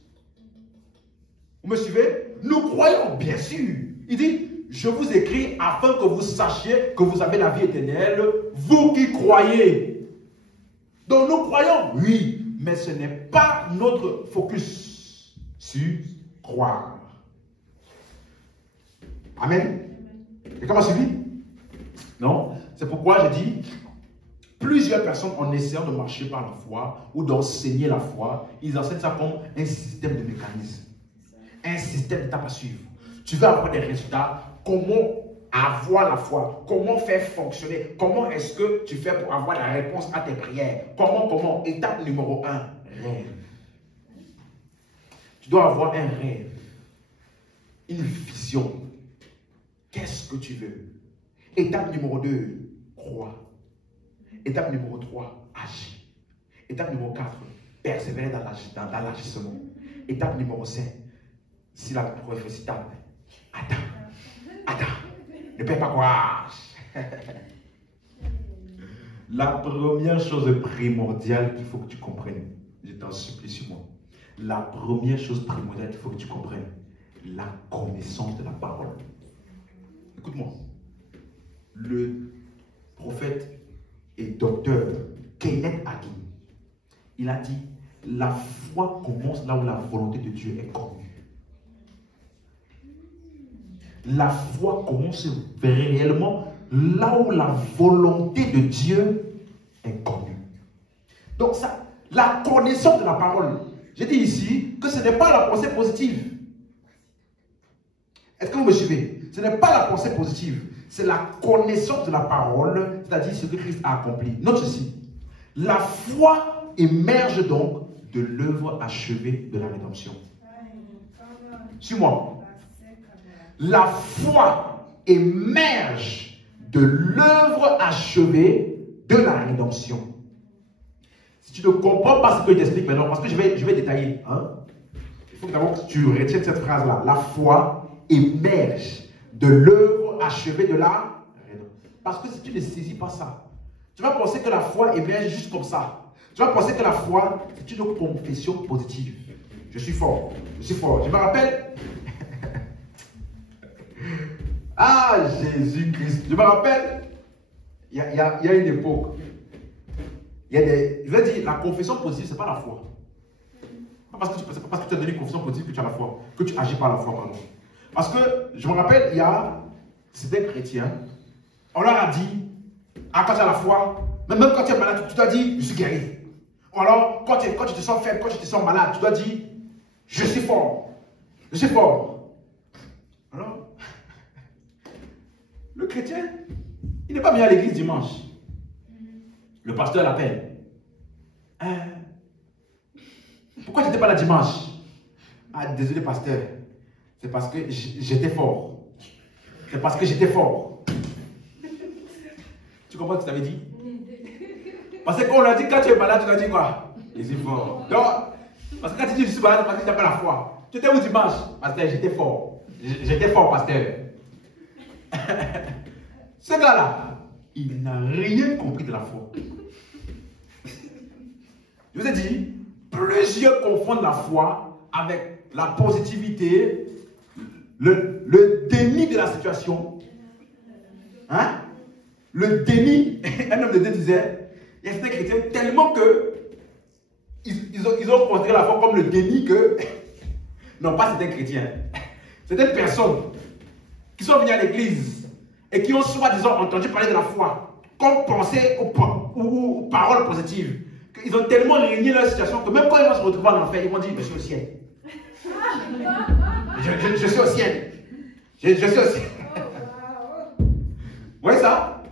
Vous me suivez? Nous croyons, bien sûr. Il dit, je vous écris afin que vous sachiez que vous avez la vie éternelle, vous qui croyez. Donc nous croyons, oui, mais ce n'est pas notre focus sur croire. Amen. Et comment suivi? Non. C'est pourquoi je dis, plusieurs personnes en essayant de marcher par la foi ou d'enseigner la foi, ils enseignent ça comme un système de mécanisme. Un système d'étapes à suivre. Tu veux avoir des résultats, comment avoir la foi, comment faire fonctionner, comment est-ce que tu fais pour avoir la réponse à tes prières, comment, étape numéro 1, rêve. Tu dois avoir un rêve, une vision. Qu'est-ce que tu veux? Étape numéro 2, crois. Étape numéro 3, agis. Étape numéro 4, persévérer dans l'agissement. Étape numéro 5, si la prophétie tape, attends, ne perds pas courage. La première chose primordiale qu'il faut que tu comprennes, je t'en supplie sur moi, la première chose primordiale qu'il faut que tu comprennes, la connaissance de la parole. Écoute-moi, le prophète et docteur Kenneth Hagin, il a dit, la foi commence là où la volonté de Dieu est connue. La foi commence réellement là où la volonté de Dieu est connue. Donc ça, la connaissance de la parole, j'ai dit ici que ce n'est pas la pensée positive. Est-ce que vous me suivez? Ce n'est pas la pensée positive, c'est la connaissance de la parole, c'est-à-dire ce que Christ a accompli. Note ceci, la foi émerge donc de l'œuvre achevée de la rédemption. Suis-moi. La foi émerge de l'œuvre achevée de la rédemption. Si tu ne comprends pas ce que je t'explique maintenant, parce que je vais détailler, hein? Il faut d'abord que tu retiennes cette phrase-là. La foi émerge de l'œuvre achevée de la rédemption. Parce que si tu ne saisis pas ça, tu vas penser que la foi émerge juste comme ça. Tu vas penser que la foi, c'est une confession positive. Je suis fort, je suis fort. Je me rappelle... Ah, Jésus-Christ. Je me rappelle, il y a une époque, il y a des... Je veux dire, la confession positive, ce n'est pas la foi. Pas parce que tu as donné une confession positive que tu as la foi, que tu agis par la foi, pardon. Parce que, je me rappelle, c'était chrétien, on leur a dit, ah, quand tu as la foi, même quand tu es malade, tu dois dire, je suis guéri. Ou alors, quand tu te sens faible, quand tu te sens malade, tu dois dire, je suis fort. Je suis fort. Alors, le chrétien, il n'est pas venu à l'église dimanche. Le pasteur l'appelle. Pourquoi tu n'étais pas là dimanche? Ah, désolé pasteur. C'est parce que j'étais fort. C'est parce que j'étais fort. Tu comprends ce que tu avais dit? Parce que quand on l'a dit, quand tu es malade, tu dois dire quoi? Je suis fort. Donc, parce que quand tu dis je suis malade, c'est parce que tu n'as pas la foi. Tu étais où dimanche? Pasteur, j'étais fort. J'étais fort, pasteur. Ce gars-là, il n'a rien compris de la foi. Je vous ai dit, plusieurs confondent la foi avec la positivité, le déni de la situation. Hein? Le déni, un homme de Dieu disait, il y a certains chrétiens tellement que ils ont considéré la foi comme le déni que, non pas certains chrétiens, certaines personnes qui sont venues à l'église et qui ont soi-disant entendu parler de la foi, comme pensée ou paroles positives, qu'ils ont tellement régné leur situation que même quand ils vont se retrouver en enfer, ils vont dire, je suis au ciel. Je suis au ciel. Je suis au ciel. Vous voyez ça?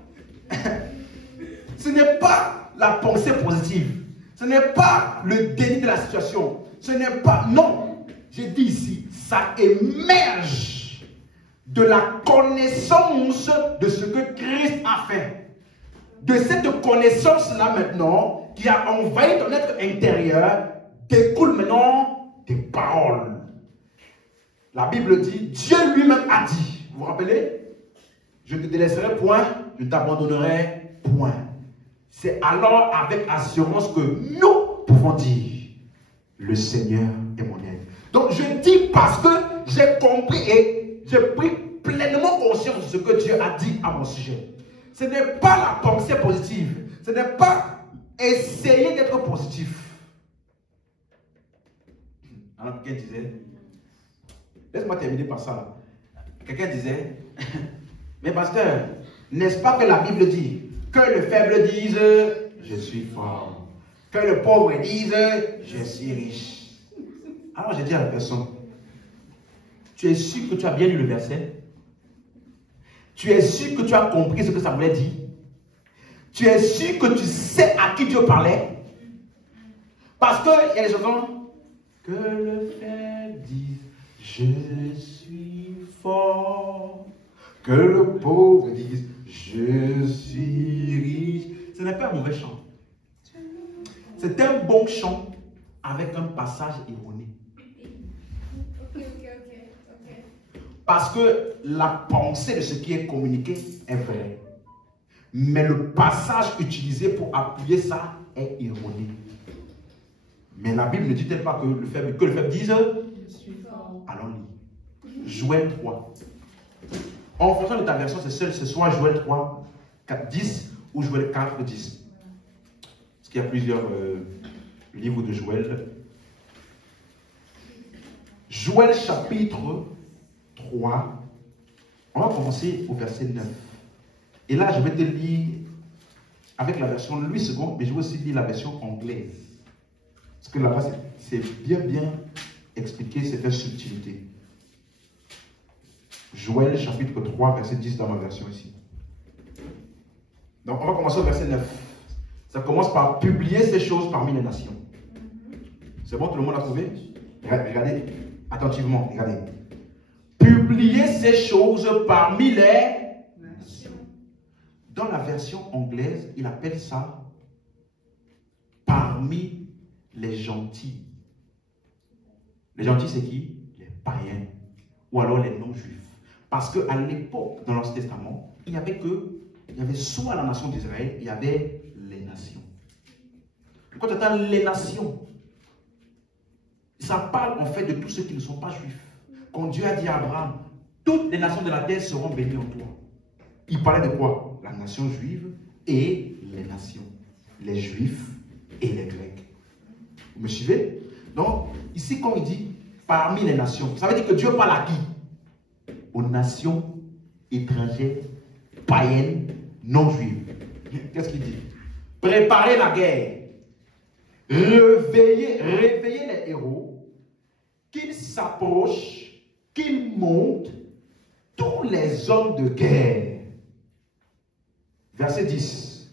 Ce n'est pas la pensée positive. Ce n'est pas le déni de la situation. Ce n'est pas... Non. J'ai dit ici, ça émerge de la connaissance de ce que Christ a fait. De cette connaissance-là maintenant, qui a envahi ton être intérieur, découle maintenant des paroles. La Bible dit, Dieu lui-même a dit. Vous vous rappelez? Je ne te délaisserai point, je ne t'abandonnerai point. C'est alors avec assurance que nous pouvons dire, le Seigneur est mon aide. Donc je dis parce que j'ai compris et j'ai pris pleinement conscience de ce que Dieu a dit à mon sujet. Ce n'est pas la pensée positive. Ce n'est pas essayer d'être positif. Alors quelqu'un disait, laisse-moi terminer par ça. Là. Quelqu'un disait, mais pasteur, n'est-ce pas que la Bible dit que le faible dise, je suis fort. Que le pauvre dise, je suis riche. Alors j'ai dit à la personne, tu es sûr que tu as bien lu le verset? Tu es sûr que tu as compris ce que ça voulait dire? Tu es sûr que tu sais à qui Dieu parlait? Parce qu'il y a des chansons, que le faible dise, je suis fort. Que le pauvre dise, je suis riche. Ce n'est pas un mauvais chant. C'est un bon chant avec un passage ironique. Ok. Parce que la pensée de ce qui est communiqué est vraie. Mais le passage utilisé pour appuyer ça est ironique. Mais la Bible ne dit-elle pas que le faible dise, Je suis fort. allons lire. Joël 3. En fonction de ta version, c'est soit Joël 3, 4, 10 ou Joël 4, 10. Parce qu'il y a plusieurs livres de Joël. Joël chapitre 3. On va commencer au verset 9. Et là, je vais te lire avec la version Louis II, mais je vais aussi lire la version anglaise. Parce que là-bas, c'est bien expliqué, c'est une subtilité. Joël chapitre 3, verset 10 dans ma version ici. Donc, on va commencer au verset 9. Ça commence par publier ces choses parmi les nations. C'est bon, tout le monde a trouvé? Regardez attentivement, regardez. Publier ces choses parmi les nations. Dans la version anglaise, il appelle ça parmi les gentils. Les gentils, c'est qui? Les païens. Ou alors les non-juifs. Parce qu'à l'époque, dans l'Ancien Testament, il y avait soit la nation d'Israël, il y avait les nations. Quand tu entends les nations, ça parle en fait de tous ceux qui ne sont pas juifs. Quand Dieu a dit à Abraham, toutes les nations de la terre seront bénies en toi. Il parlait de quoi? La nation juive et les nations. Les juifs et les grecs. Vous me suivez? Donc, ici, quand il dit parmi les nations, ça veut dire que Dieu parle à qui? Aux nations étrangères, païennes, non juives. Qu'est-ce qu'il dit? Préparez la guerre. Réveillez les héros, qu'ils s'approchent, qu'ils montent, tous les hommes de guerre. Verset 10.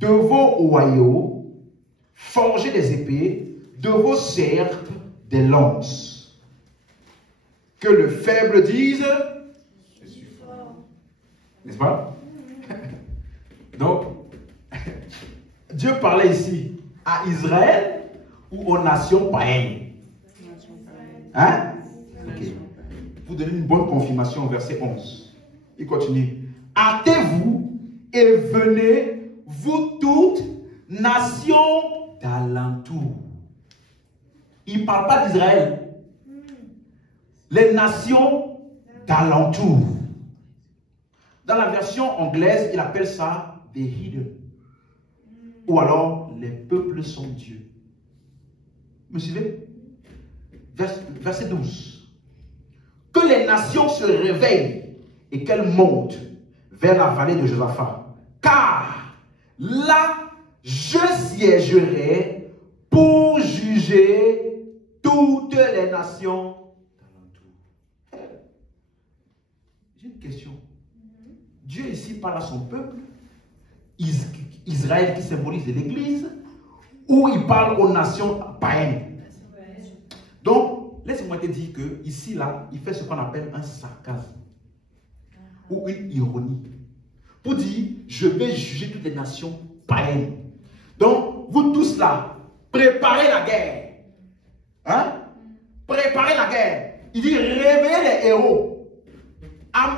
De vos oyaux, forgez des épées, de vos serpes, des lances. Que le faible dise, je suis fort. N'est-ce pas? Donc, Dieu parlait ici à Israël ou aux nations païennes? Hein? Ok. Vous donnez une bonne confirmation au verset 11. Il continue. Hâtez-vous et venez, vous toutes, nations d'alentour. Il ne parle pas d'Israël. Les nations d'alentour. Dans la version anglaise, il appelle ça the hidden. Ou alors, les peuples sont Dieu. Vous me suivez? Verset 12. Que les nations se réveillent et qu'elles montent vers la vallée de Josaphat. Car là, je siégerai pour juger toutes les nations d'alentour. J'ai une question. Dieu ici parle à son peuple, Israël qui symbolise l'Église, ou il parle aux nations païennes. Donc, laisse-moi te dire que ici, là, il fait ce qu'on appelle un sarcasme ou une ironie. Pour dire, je vais juger toutes les nations païennes. Donc, vous tous là, préparez la guerre. Hein? Préparez la guerre. Il dit, réveillez les héros.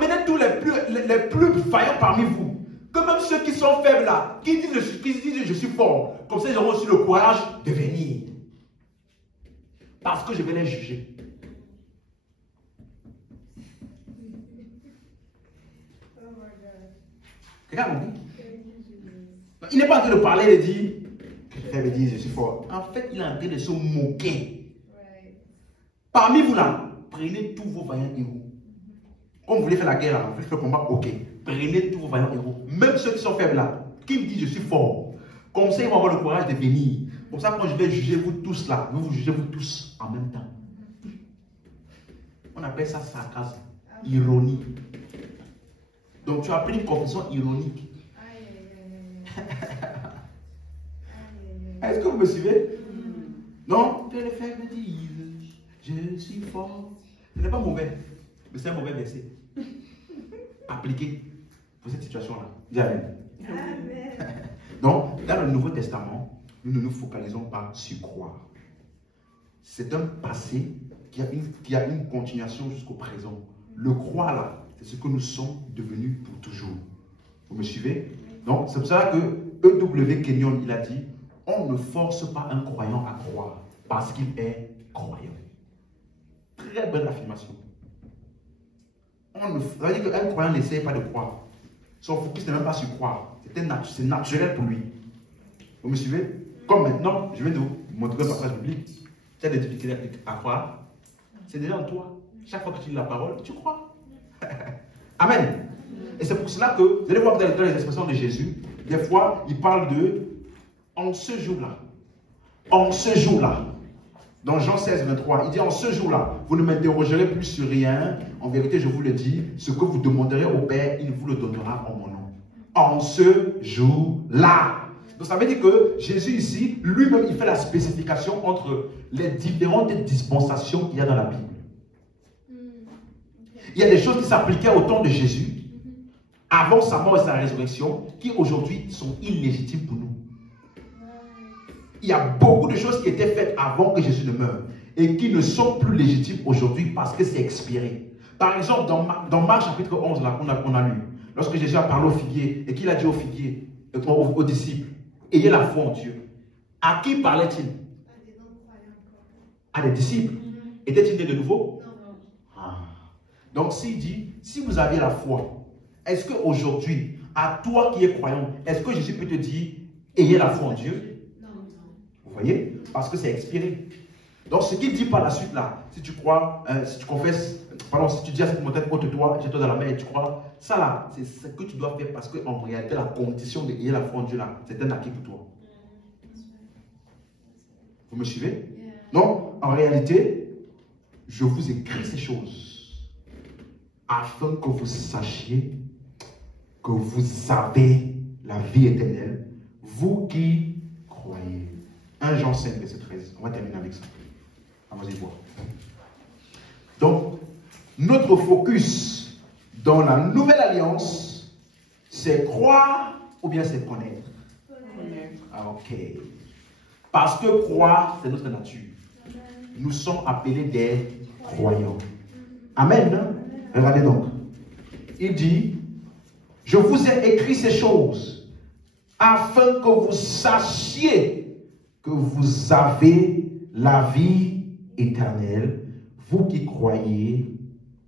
amenez tous les plus vaillants parmi vous. Que même ceux qui sont faibles là, qui disent je suis fort, comme ça ils auront aussi le courage de venir. Parce que je vais les juger. Regarde, il n'est pas en train de parler et de dire que je fais dire je suis fort. En fait, il est en train de se moquer. Parmi vous là, prenez tous vos vaillants héros. Comme vous voulez faire la guerre là, vous voulez faire le combat, ok. Prenez tous vos vaillants héros. Même ceux qui sont faibles là, qui me disent je suis fort. Comme ça, ils vont avoir le courage de venir. Comme ça, quand je vais juger vous tous là, vous jugez vous tous en même temps. On appelle ça sarcasme, ironie. Donc tu as pris une confession ironique. Est-ce que vous me suivez? Non, que les faibles disent je suis fort. Ce n'est pas mauvais, mais c'est un mauvais verset. Appliqué pour cette situation-là. Dis Amen. Donc, dans le Nouveau Testament, nous ne nous focalisons pas sur croire. C'est un passé qui a une continuation jusqu'au présent. Le croire là, c'est ce que nous sommes devenus pour toujours. Vous me suivez? Donc, c'est pour ça que E.W. Kenyon, il a dit, on ne force pas un croyant à croire parce qu'il est croyant. Très bonne affirmation. Ça veut dire qu'un croyant n'essaie pas de croire. Son focus n'est même pas sur croire. C'est naturel pour lui. Vous me suivez? Comme maintenant, je vais vous montrer un passage biblique. Tu as des difficultés à croire. C'est déjà en toi. Chaque fois que tu lis la parole, tu crois. Amen. Et c'est pour cela que, vous allez voir dans les expressions de Jésus, des fois, il parle de en ce jour-là. En ce jour-là. Dans Jean 16, 23, il dit en ce jour-là, vous ne m'interrogerez plus sur rien. En vérité, je vous le dis, ce que vous demanderez au Père, il vous le donnera en mon nom. En ce jour-là. Donc ça veut dire que Jésus ici, lui-même, il fait la spécification entre les différentes dispensations qu'il y a dans la Bible. Il y a des choses qui s'appliquaient au temps de Jésus, avant sa mort et sa résurrection, qui aujourd'hui sont illégitimes pour nous. Il y a beaucoup de choses qui étaient faites avant que Jésus ne meure et qui ne sont plus légitimes aujourd'hui parce que c'est expiré. Par exemple, dans Marc chapitre 11, là, qu'on a lu, lorsque Jésus a parlé au figuier et qu'il a dit au figuier, aux disciples, ayez la foi en Dieu. À qui parlait-il? À des disciples. Était-il né de nouveau? Non. Donc s'il dit, si vous aviez la foi, est-ce qu'aujourd'hui, à toi qui es croyant, est-ce que Jésus peut te dire, ayez la foi en Dieu? Vous voyez? Parce que c'est expiré. Donc ce qu'il dit par la suite là, si tu crois, si tu confesses, pardon, si tu dis à cette montagne, ôte-toi, jette-toi dans la mer et tu crois, ça là, c'est ce que tu dois faire parce qu'en réalité, la condition d'ayer la foi en Dieu là, c'est un acquis pour toi. Vous me suivez? Donc, en réalité, je vous écris ces choses afin que vous sachiez que vous avez la vie éternelle, vous qui croyez. 1 Jean 5, verset 13. On va terminer avec ça. Allons-y voir. Donc, notre focus dans la nouvelle alliance, c'est croire ou bien c'est connaître? Connaître. Ah, ok. Parce que croire, c'est notre nature. Nous sommes appelés des croyants. Amen. Hein? Regardez donc. Il dit, je vous ai écrit ces choses afin que vous sachiez que vous avez la vie éternelle, vous qui croyez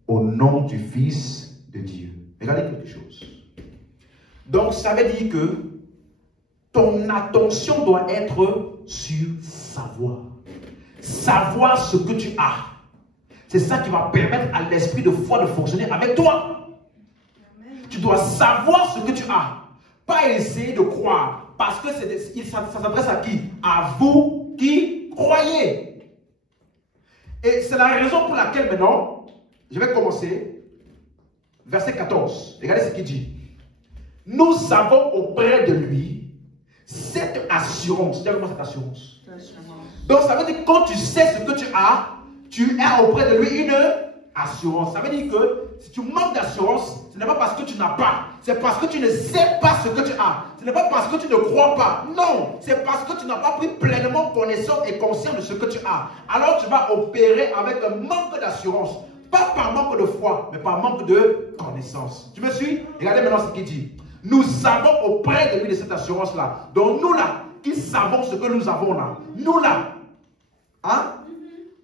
au nom du Fils de Dieu. Regardez quelque chose. Donc, ça veut dire que ton attention doit être sur savoir. Savoir ce que tu as. C'est ça qui va permettre à l'esprit de foi de fonctionner avec toi. Tu dois savoir ce que tu as. Pas essayer de croire. Parce que ça s'adresse à qui? À vous qui croyez. Et c'est la raison pour laquelle maintenant, je vais commencer. Verset 14. Regardez ce qu'il dit. Nous avons auprès de lui cette assurance. Dis-moi cette assurance. Donc ça veut dire que quand tu sais ce que tu as auprès de lui une assurance. Ça veut dire que si tu manques d'assurance, ce n'est pas parce que tu n'as pas. C'est parce que tu ne sais pas ce que tu as. Ce n'est pas parce que tu ne crois pas. Non, c'est parce que tu n'as pas pris pleinement connaissance et conscience de ce que tu as. Alors tu vas opérer avec un manque d'assurance. Pas par manque de foi, mais par manque de connaissance. Tu me suis? Regardez maintenant ce qu'il dit. Nous avons auprès de lui de cette assurance-là. Donc nous là, qui savons ce que nous avons là. Nous là. Hein?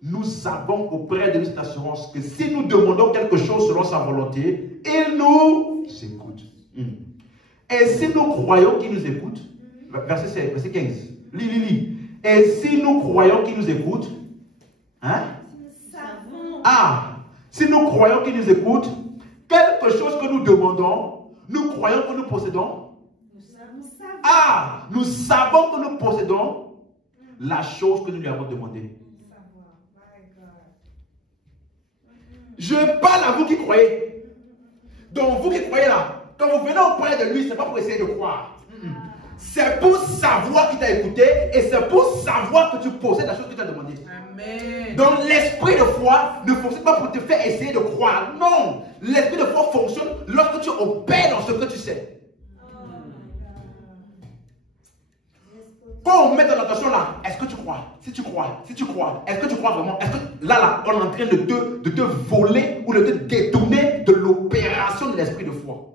Nous avons auprès de lui cette assurance que si nous demandons quelque chose selon sa volonté, il nous écoute. Et si nous croyons qu'il nous écoute, verset 15, lis. Et si nous croyons qu'il nous écoute, hein? Si nous croyons qu'il nous écoute, quelque chose que nous demandons, nous croyons que nous possédons. Nous savons que nous possédons la chose que nous lui avons demandée. Je parle à vous qui croyez. Donc vous qui croyez là, quand vous venez auprès de lui, ce n'est pas pour essayer de croire. C'est pour savoir qu'il t'a écouté et c'est pour savoir que tu possèdes la chose que tu as demandé. Amen. Donc l'esprit de foi ne fonctionne pas pour te faire essayer de croire. Non, l'esprit de foi fonctionne lorsque tu opères dans ce que tu sais. Quand on met dans l'attention là, est-ce que tu crois? Si tu crois, est-ce que tu crois vraiment? Est-ce que là, on est en train de te voler ou de te détourner de l'opération de l'esprit de foi?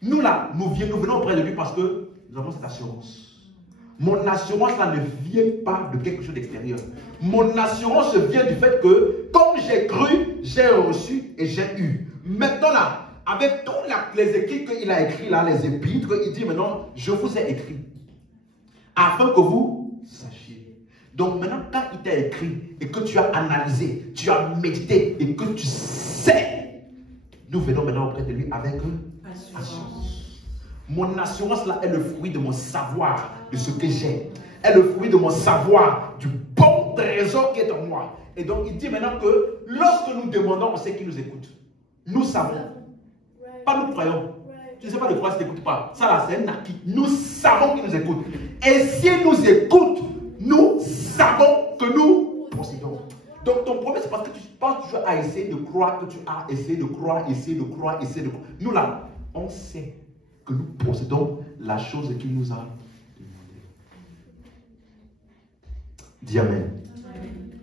Nous là, nous venons auprès de lui parce que nous avons cette assurance. Mon assurance là ne vient pas de quelque chose d'extérieur. Mon assurance vient du fait que, comme j'ai cru, j'ai reçu et j'ai eu. Maintenant là, avec tous les écrits qu'il a écrits là, les épîtres, il dit maintenant, je vous ai écrit. Afin que vous sachiez. Donc maintenant, quand il t'a écrit et que tu as analysé, tu as médité et que tu sais, nous venons maintenant auprès de lui avec assurance. Mon assurance là est le fruit de mon savoir, de ce que j'ai. Est le fruit de mon savoir, du bon trésor qui est en moi. Et donc il dit maintenant que lorsque nous demandons, on sait qu'il nous écoute. Nous savons. Pas nous croyons. Tu ne sais pas de quoi il ne t'écoute pas. Ça là, c'est un acquis. Nous savons qu'il nous écoute. Et s'il nous écoute, nous savons que nous possédons. Donc ton problème, c'est parce que tu penses toujours à essayer de croire que tu as essayé de croire, essayer de croire. Nous là, on sait que nous possédons la chose qu'il nous a demandé. Dis Amen.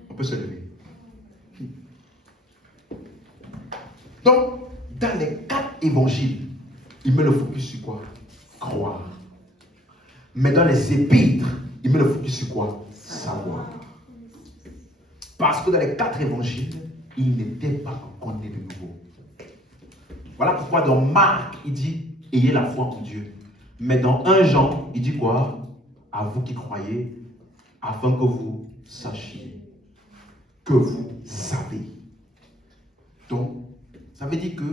On peut se lever. Donc, dans les 4 évangiles, il met le focus sur quoi? Croire. Mais dans les épîtres, il met le focus sur quoi? Savoir. Parce que dans les 4 évangiles, il n'était pas encore né de nouveau. Voilà pourquoi dans Marc, il dit, ayez la foi en Dieu. Mais dans 1 Jean, il dit quoi? À vous qui croyez, afin que vous sachiez, que vous savez. Donc, ça veut dire que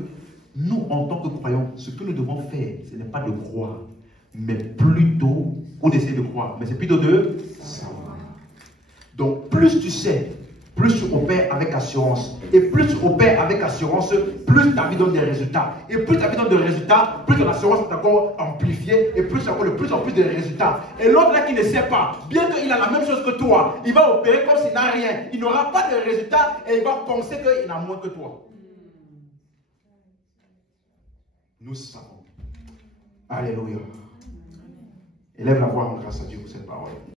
nous, en tant que croyants, ce que nous devons faire, ce n'est pas de croire, mais plutôt, ou d'essayer de croire, mais c'est plutôt de savoir. Donc, plus tu sais, plus tu opères avec assurance. Et plus tu opères avec assurance, plus ta vie donne des résultats. Et plus ta vie donne des résultats, plus ton assurance est encore amplifiée, et plus encore de plus en plus de résultats. Et l'autre là qui ne sait pas, bien qu'il a la même chose que toi, il va opérer comme s'il n'a rien. Il n'aura pas de résultats et il va penser qu'il a moins que toi. Nous savons. Alléluia. Élève la voix en grâce à Dieu pour cette parole.